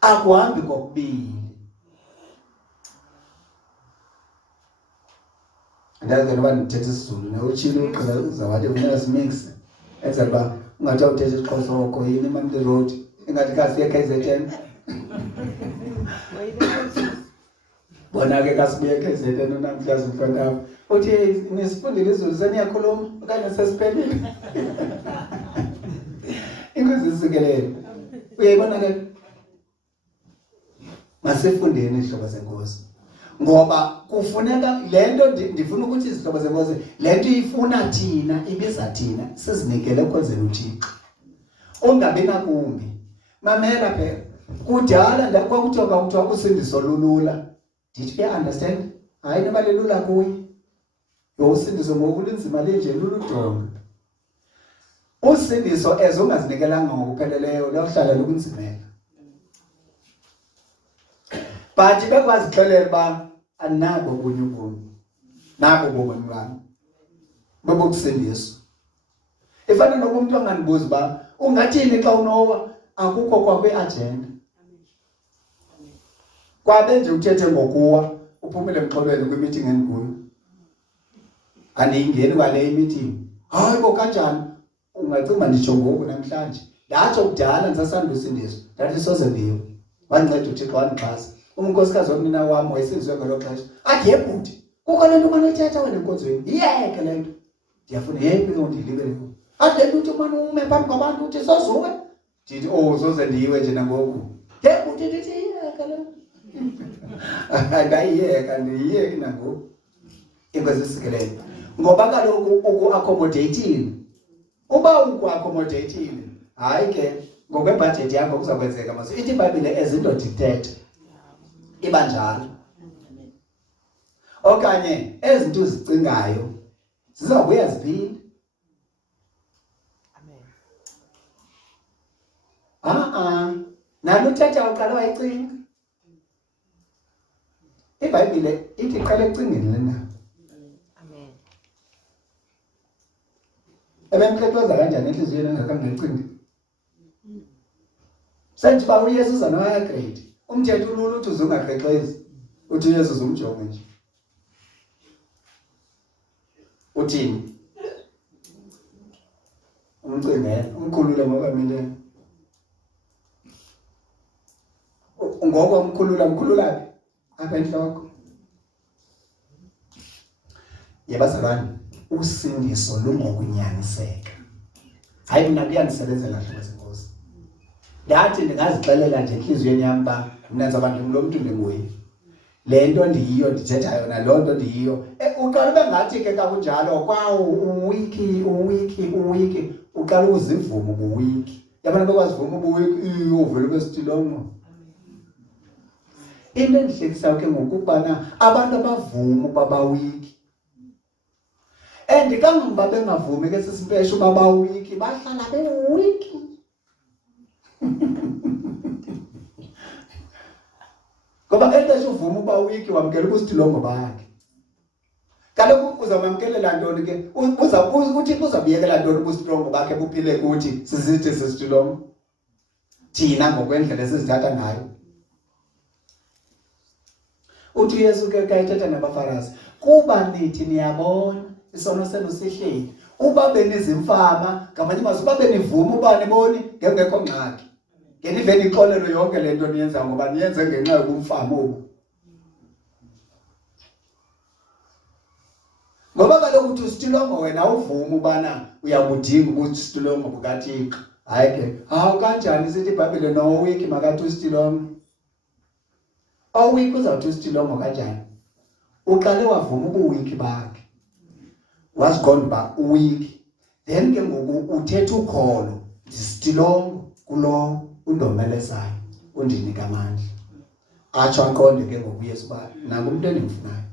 akuhambi kokubili. Ndazi ngoba ndithetha isiZulu nawutshilo uqala uzawathi unazi mix enza ba ungathi uthetha isiXhosa oko yini Mamle Road engathi kasi eKZN bona ke kasibuye eKZN namhlazi mfana uthi nisifundile isiZulu seniyakhuluma okanye sesiphelile ingozi isikelele uyayibona ke masifundeni ihlobo senkosi. Ngoba kufuneka lento ndifuna ukuthi izihlobo zenkosi lento ifuna thina ibiza thina sizinikele ukwenzela uThixo ungabi nakumbi. Mamela phela kudala ndakwakuthiwa kuthiwa usindiso lulula, did you understand? Hayi nemali lula kuyi usindiso ngokulinzima linje luludonga. Usindiso ezongazinikelanga ngokupheleleyo lohlala lokunzimela. But bekwazi xelela ba anabo kunye ubuntu nabo bobomi bami bobokusindiswa. Ifana nokumuntu anganibuza ba ungathini xa unowa akukho kwakwe agenda. kwabe nje uthethe ngokuwa uphumele emxolweni kwi-meeting endikuyo andiyingeni kwale meeting hayi bo kanjani ungacinga nditsho ngoku namhlanje ndatsho kudala ndisasandusindiswa ndathi soze ndiwe wanceda uthixo wandixhasa unkosikazi wakunina wam wayesindiswe ngelo xesha athi yebhuti kukho le nto umane uyithetha wena enkonzweni yiyeke le nto ndiyafuna yeke ndiyilibele athi le nto uthi umane ume phambi kwabantu uthi sozuwe ndithi soze ndiwe nje nangoku yebhuti ndithi yiyeke le nto angayiyeka ndiyiyeki nangoku inkosi isikelele ngoba kaloku uku-accommodatile uba uku-accommodatile hayi ke ngokwebhajethi yakho kuza kwenzeka maso ithi ibhayibhile ezindodictate iba njalo okanye ezi zinto uzicingayo zizawubuya ziphinde nalo uthetha uqala wayicinga ibhayibhile ithi qala ekucingeni lena ebemkhethoza kanjani enhliziyweni engakhange ecinge senthi uba uyesu uza no-higher grade umthetho ulula uthi uzungakrexezi uthi uyesu uzumjonge nje uthini umcingele umkhulule ngokwamile ngoko mkhululaphi apha enhloko yebazalwane usindiso lungokunyaniseka hayi mna kuyandisebenzela hlobo zenkosi ndathi ndingazixelela nje enhliziyweni yam uba mna ndizawuba ndimlo mntu ndinguye le nto ndiyiyo ndithetha yona loo nto ndiyiyo uqala ube ngathi ke kakunjalo kwawo uwiki uqala uzivuma ubuwiki yabona bekwazivuma ubuwiki uvele bestilongo into endihlekisayo ke ngokubana abantu abavuma ukuba bawiki and kangoba bengavumi ke sisimpesho uba bawiki bahlala bewiki ngoba ngexesha uvuma uba wiki wamkela ubustilongo bakhe kaloku uzamamkelela ntoni ke uthi uzabuyekela ntoni ubustilongo bakhe buphile kuthi sizithi sistilongo thina ngokwendlela esizithatha ngayo uthi uyesu ke kayithetha nabafarisi kuba nithi niyabona isono senu sihleli uba benizimfama ngamanye amazwi uba benivuma uba niboni ngekho ngxaki ngeniveni ixolelo yonke le nto niyenza ngoba niyenze ngenxa yokumfama obu ngoba kaloku uthi ustilongo wena uvuma ubana uyabudinga ubustilongo bukathixo hayi ke hawu kanjani sithi ibhayibhile nowiki makathi ustilongo awiki uzawuthi ustilongo kanjani uqale wavuma ubuwiki bakhe waziqonda uba uwiki then ke ngoku uthetha ukholo ndistilongo kulo undomelezayo undinika amandla atsho aqonde ke ngoku uyesu uba nangu umntu endimfunayo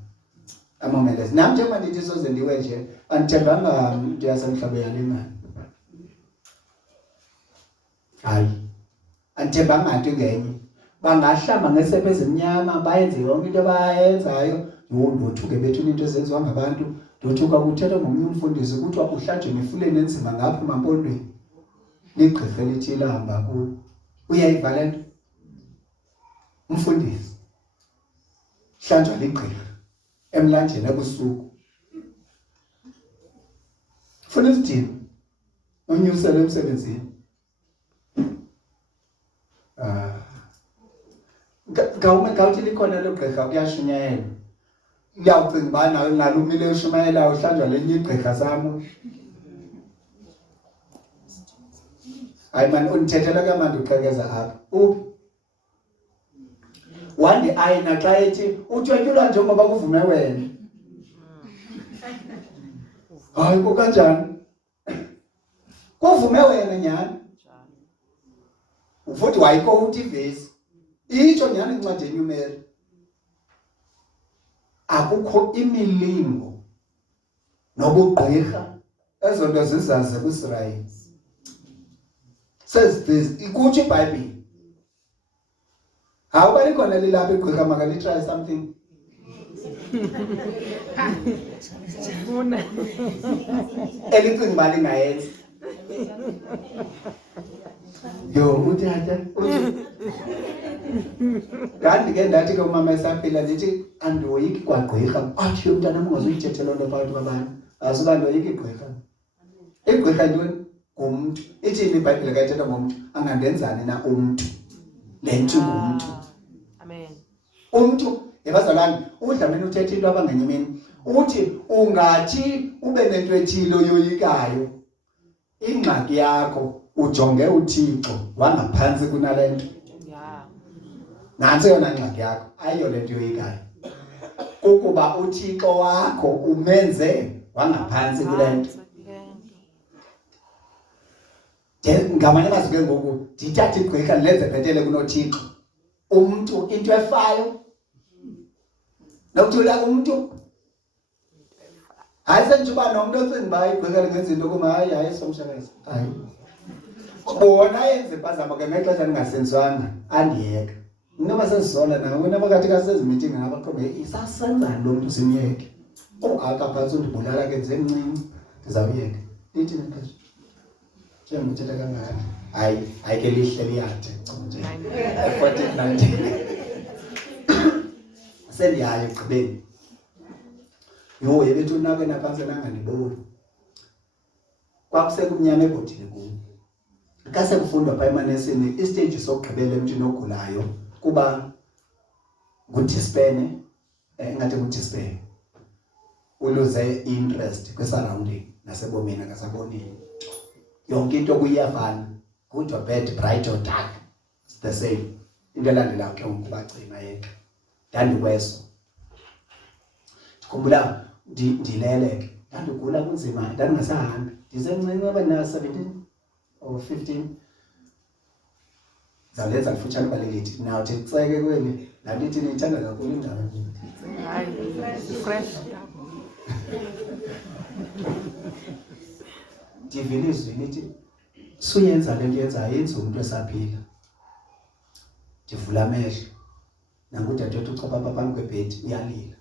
amomeleze nam njengoba ndithi soze ndiwe nje andithembanga mntu yasemhlabeni yale mali hayi andithembanga nto ngenye bangahlamba ngesephe ezimnyama bayenze yonke into abayenzayo ndothuke bethuna into ezenziwa ngabantu ndothuka kuthethwa ngomnye umfundisi kuthiwa uhlanjwe emifuleni enzima ngapha emampondweni ligqirha elithile ahamba kulo uyayiva le nto umfundisi hlanjwa ligqirha emlanjeni ebusuku funa isithini unyusele emsebenzini ngawuthi likhona lo gqirha kuyashunyayela uyawucinga uba nawe nalumile ushumayela uhlanjwa lenye igqirha samo hayi mani undithethela kamandi uqhekeza apha uphi wandi ayina xa ethi utyetyulwa njengoba kuvume wena hayi kukanjani kuvume wena nyhani futhi wayikowuthi ivesi itsho nyhani incwadini umeri akukho imilingo nobugqirha ezo nto zizaze kwisirayeli says this ikutsho ibhayibhile awuba likhona lilapha igqirha makalitry something elicinga uba lingayenza yo uthi Kanti ke ndathi ke umama esaphila ndithi andoyiki kwagqirha athi lo mntana ungazuyithethe loo nto phakathi kwabantu asuba ndoyiki igqirha. Igqirha ntoni? Ngumntu. Ithini iBhayibhile ka ithetha ngomntu? Angandenzani na umntu? Le nto ngumntu. Amen. Umntu ebazalwane udlamini uthetha into abangenye imini uthi ungathi ube nento ethile oyoyikayo ingxaki yakho ujonge uThixo wangaphansi kunalento. Yeah. Nansi yona ingxaki yakho ayiyo lento yoyikayo kukuba uThixo wakho umenze wangaphansi kulento. Ngamanye amazwi ke ngoku ndithatha igqirha lenze bhetele kunoThixo. Umntu into efayo nokuthula umntu hayi senjuba nomuntu ocinga uba igqirha lingenza into kuma hayi somshakazi hayi bona yenze impazamo ke ngexesha lingasenzwanga andiyeka noba sesizola nawe wena phakathi kasezi meeting ngabaqobe isasenzani lo mntu simyeke akaphansi undibulala ke njencinci ndizawuyeka lithi nexesha njengomthetha kangaka hayi ke lihle liyade nje 1419 sendiyayo egqibeni yo yebethu nake naphansi nangandiboni kwakusekumnyama ebhodini kum kase kufundwa pha emanesini istage sokugqibela emntwini ogulayo kuba ngudispene engathi ngudispene uluze interest kwisurrounding nasebomini akasabonini yonke into kuyafana good or bad bright or dark it's the same into elandelayo ke ukubagcina yeke ndandikweso ndikhumbula ndilele ndandigula kunzima ndandingasahambi ndisemncinci abana 17 or 15 zawulenza lifutshane balelithi nawuthi ceke kweli nalithi niyithanda kakhulu indawo Hayi, fresh. ndivilizwe lithi suyenza lento yenzayo yenza umuntu esaphila ndivula amehlo nangudadewethu uchapha apha phambi kwebhedi uyalila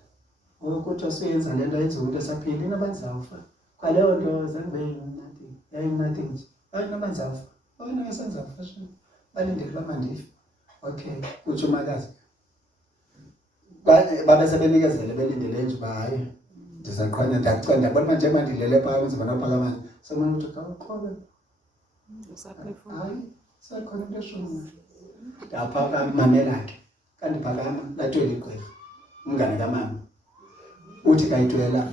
kodwa suyenza lento yenza umuntu esaphila inabazawufa kwaleyo nto zange nothing nje ayinabazawufa wena yasenzafa sho balindele uba mandife okay kutsho umakazi babe sebenikezele belindele nje uba hayi ndizaqhanya ndiyabona manje mandilele phaa kwenzima naphakamane semane ukuthi kawuqhobe hayi sekhona into eshona ndaphakama mamela ke kandiphakama latwela igqirha umngane kamama uthi kayitwela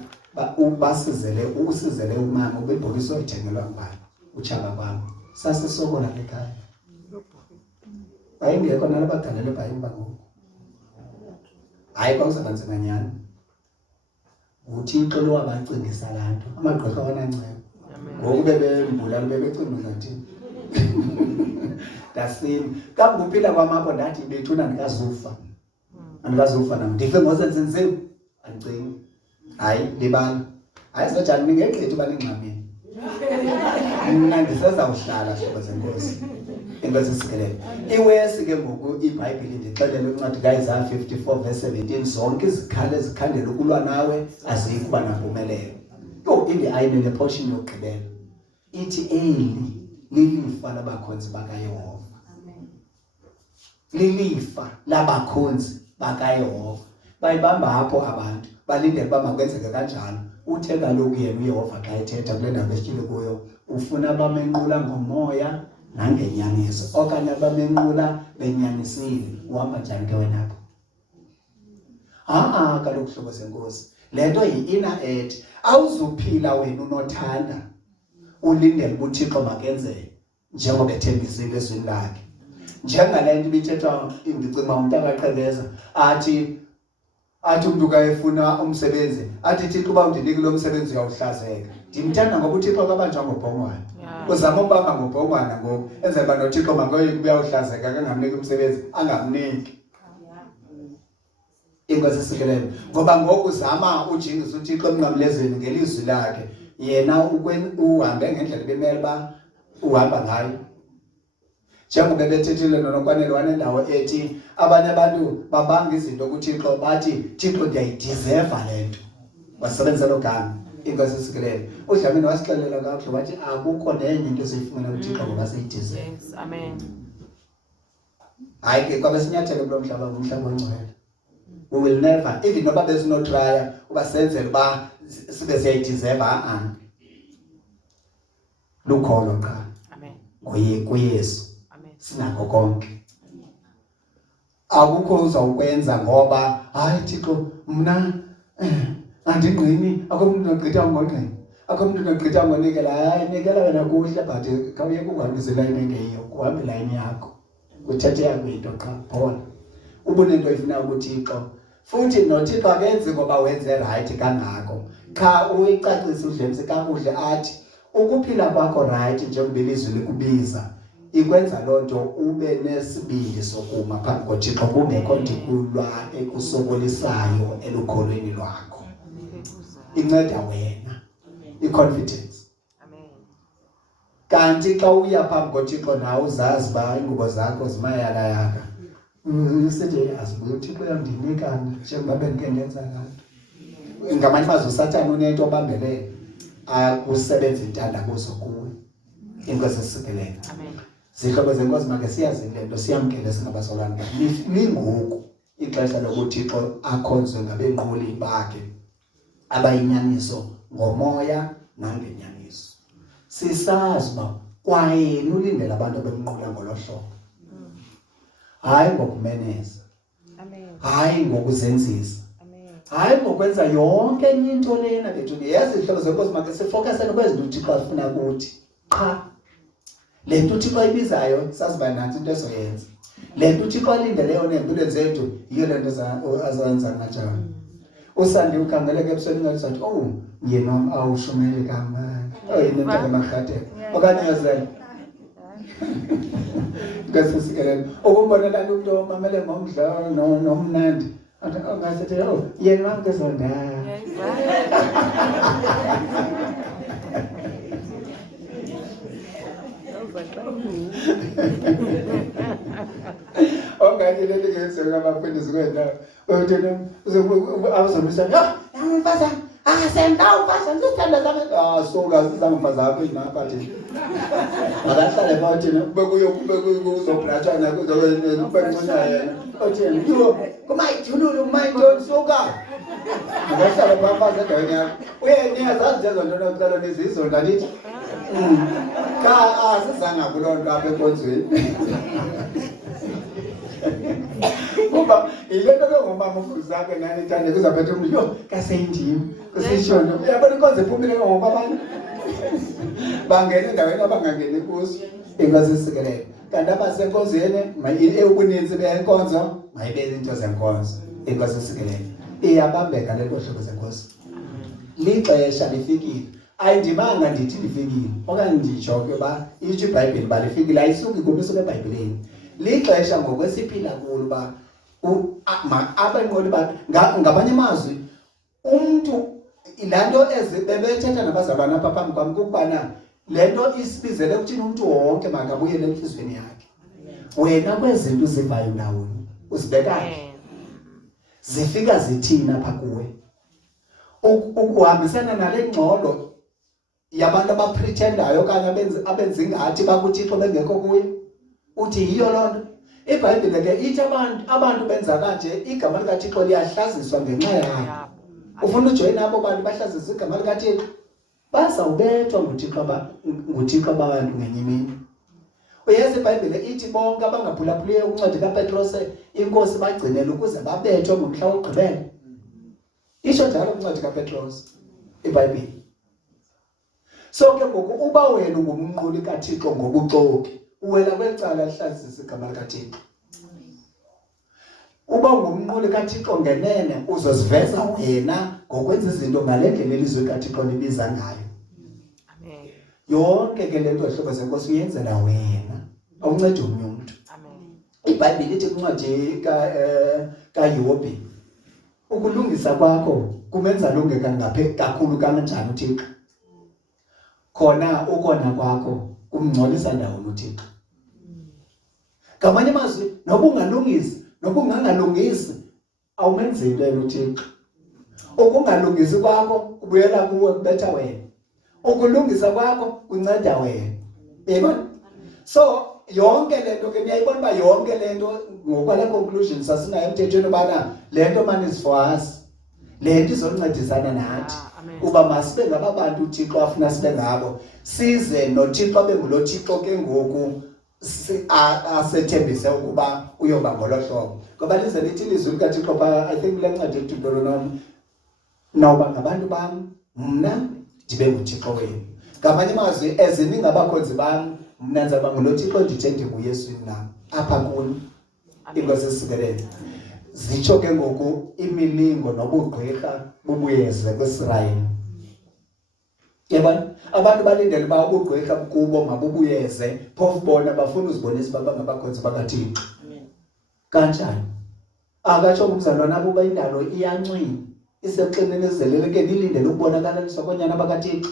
usizele umama ubebhokisi oyithengelwa ngubani utshaba kwam sasisokola ekhaya ayingekho nalabadalele bhayimba ngoku hayi kwakuzaba nzima nyhani uThixo lo wabacingisa laa nto amagqirha wananceba ngoku bebembulala bebecinga ngathini ndasini kambe uphila kwamapho ndathi bethuna andikazufa nam ndife ngosenzinzima andicingi hayi libala hayi sojani ningegqithi uba ningxamile mna ndisezawuhlala hlobo zenkosi inkosi isikelele iwesi ke ngoku iBhayibhile ndixelele uncwadi kaIsaya 54 verse 17 zonke izikhalo ezikhandela ukulwa nawe azikho kuba nampumelelo yo indi ayinele portion yokugqibela ithi eli lilifa labakhonzi bakaYehova lilifa labakhonzi bakaYehova bayibamba apho abantu balindele uba makwenzeke kanjalo uthe kaloku yena uYehova xa ethetha kule ndawo esityile kuyo ufuna bamenqula ngomoya nangenyaniso okanye bamenqula benyanisile uhamba njani ke wena apho kaloku hlobo senkosi lento yi-inner edge awuzuphila wena unothanda ulindele uThixo makenzeke njengoba ethembisile ezwini lakhe njengale nto ibithethwa ndicinga umuntu akaqhebeza athi umuntu kayefuna umsebenzi athi Thixo uba undinike lo msebenzi uyawuhlazeka ndimthanda ngoba uThixo kabanjwa ngobhongwana uzama ukubamba ngobhongwana ngoku enzela uba noThixo makoyike uyawuhlazeka kangamniki umsebenzi angamniki inkosi isikelele ngoba ngoku uzama ujingisa uThixo emnqamlezweni ngelizwi lakhe yena uhambe ngendlela bemele uba uhamba ngayo njengoba bethethile nonokwanele wanendawo ethi abanye abantu babanga izinto kuThixo bathi Thixo ndiyayideserva lento wasebenzisa lo gama inkosi isikelele uDlamini wasixelela kakuhle wathi akukho nenye into esiyifumana kuThixo ngoba siyideserve Yes, amen. hayi ke kwabe sinyathelo kulo mhlaba ngumhlaba ongcwele. We will never, even noba besinotrya uba senzele uba sibe siyayideserve lukholo qha Amen. kuYesu Amen. sinako konke. Akukho uzawukwenza ngoba hayi Thixo mna andingqini akho umuntu ogqitha ngongqini akho umuntu ogqitha ngonikela hayi nikela wena kuhle but khawuye kuhambise line engeyiyo kuhambe line yakho uthethe yakho into qha phona ubunento ifuna ukuThixo futhi noThixo akenzi ngoba wenze right kangako cha uyicacise udlemse kakuhle athi ukuphila kwakho right njengoba ilizwi likubiza ikwenza lonto ube nesibindi sokuma phambi koThixo kungekho ndikulwa ekusokolisayo elukholweni lwakho. Inceda wena iconfidence. Amen. Kanti xa uya phambi koThixo nawe uzazi ba ingubo zakho zimayaka yaka. Usithi asibuye uThixo uyamdinika njengoba bendike ndenza kanti. Ngamanye amazwi uSathane unento obambelele akusebenza intandabuzo kuwe. Inkosi isikelele. Amen. Zihlobo zenkosi make siyazi lento siyamkele singabasolwana. Lingoku ixesha lokuThixo akhonzwe ngabenquli bakhe abayinyaniso ngomoya nangenyaniso. Sisazi ba kwayena ulindele abantu abemnqula ngolohlobo. Hayi ngokumeneza. Amen. Hayi ngokuzenzisa. Amen. Hayi ngokwenza yonke enye into lena bethu. Yazi ihlobo zenkosi make sifocusene kwezinto uThixo afuna kuthi. Qha lento uThixo ayibizayo saziba nansi into esoyenza. Lento uThixo alindele yona empilweni zethu yiyo lento azoyenza kanjani. Usandi ukhangeleke ebusweni ngalisathi yena awushumele kamanje. Yena into emakhathe. Okanye yazela. Ngasisikelele. Ukumbonela umuntu omamele ngomdla nomnandi. Angasethi yena ngezonda. Ongathi leli ngesenga abafundisi kwenda uthena uzomisa mfaza senda mfaza ngithanda zami soka sizamfaza apha inaphathi akahlale bathina bekuzobratha na kuzobenqona yena uthena yho kumayijululu kumayintoni soka akahlale bamfaza endaweni yakho uyeniya zazi lezo nto nokucala nezizonda lithi ka asizanga kulonto apha enkonzweni kuba ilento ngomama ufuzake nani ithande kuzaphethe umuntu yo kaseyindimi kusishona uyabona inkonzo ephumile ngoba abantu bangena endaweni abangangeni kuso ingazisikelele kanti abasenkonzweni ubuninzi benkonzo mayibe izinto zenkonzo ingazisikelele iyabambeka lento hlobo zenkonzo lixesha lifikile ayindimanga ndithi lifikile okanye nditsho kuba itsho iBhayibheli balifikile ayisuki kumisuka eBhayibhelini lixesha ngokwesiphila kulo ba abenqoli bakhe ngabanye amazwi umuntu ilanto ezibebethetha nabazalwana apha phambi kwami kubana lento isibizele ukuthini umuntu wonke makabuyele enhlizweni yakhe. Wena kwezinto uzivayo ndawoni uzibekayo zifika zithina apha kuwe ukuhambisana nale ngxolo yabantu abaprethendayo okanye abenza ingathi bakuThixo bengekho kuye uthi yiyo lonto iBhayibheli ke ithi abantu benza kanje igama likaThixo liyahlaziswa ngenxa yabo. Ufuna ujoyina abo bantu bahlazisa igama likaThixo bazawubethwa nguThixo abantu ngenye imini. Uyazi iBhayibheli ithi bonke abangaphulaphuliyo ukunceda kaPetros inkosi bagcinele ukuze babethwe ngomhla wokugqibela. Isho njalo ukunceda kaPetros iBhayibheli. So ke ngoku uba wena ungumnquli kaThixo ngobuxoki uwela kwecala lihlazisa igama likaThixo. Uba ungumnquli kaThixo ngenene uzoziveza wena ngokwenza izinto ngale ndlela elizwe kaThixo libiza ngayo. Amen. Yonke ke lento ehlobo zenkosi uyenzela wena awuncede omnye umuntu. Amen. iBhayibheli ithi kwincwadi kaYobhi ukulungisa kwakho kumenza lungeka kakhulu kanjani uThixo. Khona ukona kwakho kumngcolisa ndawoni uThixo. Ngamanye amazwi noba ungalungisi noba ungangalungisi awumenzeli wena uThixo. Ukungalungisi kwakho kubuyela kuwe kubetha wena. Ukulungisa kwakho kunceda wena. Yebo. So yonke lento ke niyayibona uba yonke lento ngokwale conclusion sasinayo emthethweni ubana lento man is for us. Lento izoncedisana nathi. Uba masibe ngabantu uThixo afuna sibe ngabo. Size noThixo abe ngulo Thixo ke ngoku asethembise ukuba uyoba ngolohlobo. Ngoba lize lithi ilizwi likaThixo pha, I think lencwadi eDuteronomy, nawuba ngabantu bam mna ndibe nguThixo wenu. Ngamanye amazwi eziningi abakhonzi bam mna ndizaba ngulo Thixo ndithe ndinguYeswini nam apha kuni. Inkosi esikelele. Zitsho ke ngoku imilingo nobugqirha bubuyeze kwiSirayeli. Yabona abantu balindele uba ubugqirha kubo mabubuyeze, phofu bona bafuna uzibonisa uba bangabakhonzi bakaThixo. Kanjani? Akatsho ngumzalwana abo uba indalo iyancwina, isexininizelelekeni ilindele ukubonakaliswa koonyana bakaThixo.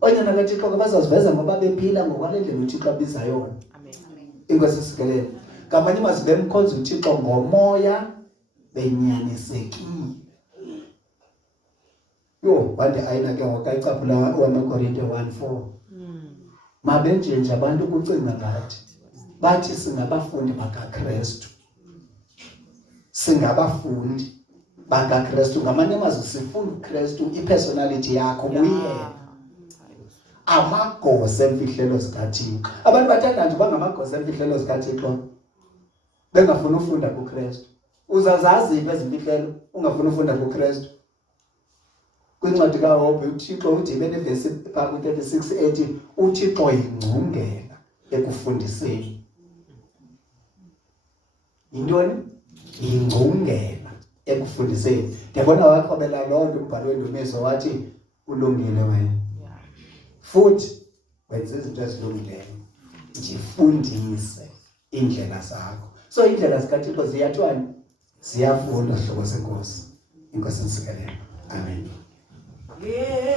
Oonyana kaThixo ke bazaziveza ngoba bephila ngokwale ndlela uThixo abiza yona. Inkosi esikelele. Ngamanye amazwi bemkhonza uThixo ngomoya benyanisekile. Yo, wande ayina ke ngokayicaphula wamaKorinte 1:4. Mabenje nje abantu ukucinga ngathi bathi singabafundi bakaKristu. Singabafundi bakaKristu. Ngamanye amazwi sifunda uKristu, ipersonality yakho uyena. Amagosa emfihlelo zikaThixo. Abantu bathanda nje bangamagosa emfihlelo zikaThixo bengafuna ufunda kuKristu. Uzazazi iphi ezimfihlelo ungafuna ufunda kuKristu? Kwincwadi kaHobhi uThixo uthi benevesi phambi 36 ethi uThixo yingcungela ekufundiseni. Yintoni? Yingcungela ekufundiseni. Ndiyabona waqhubela loo nto umbhalo wendumiso wathi ulungile wena. Futhi wenza izinto ezilungileyo. Ndifundise indlela zakho. So indlela zikaThixo ziyathwani? Ziyafunda hlobo senkosi. Inkosi isikelele. Amen. Yeah.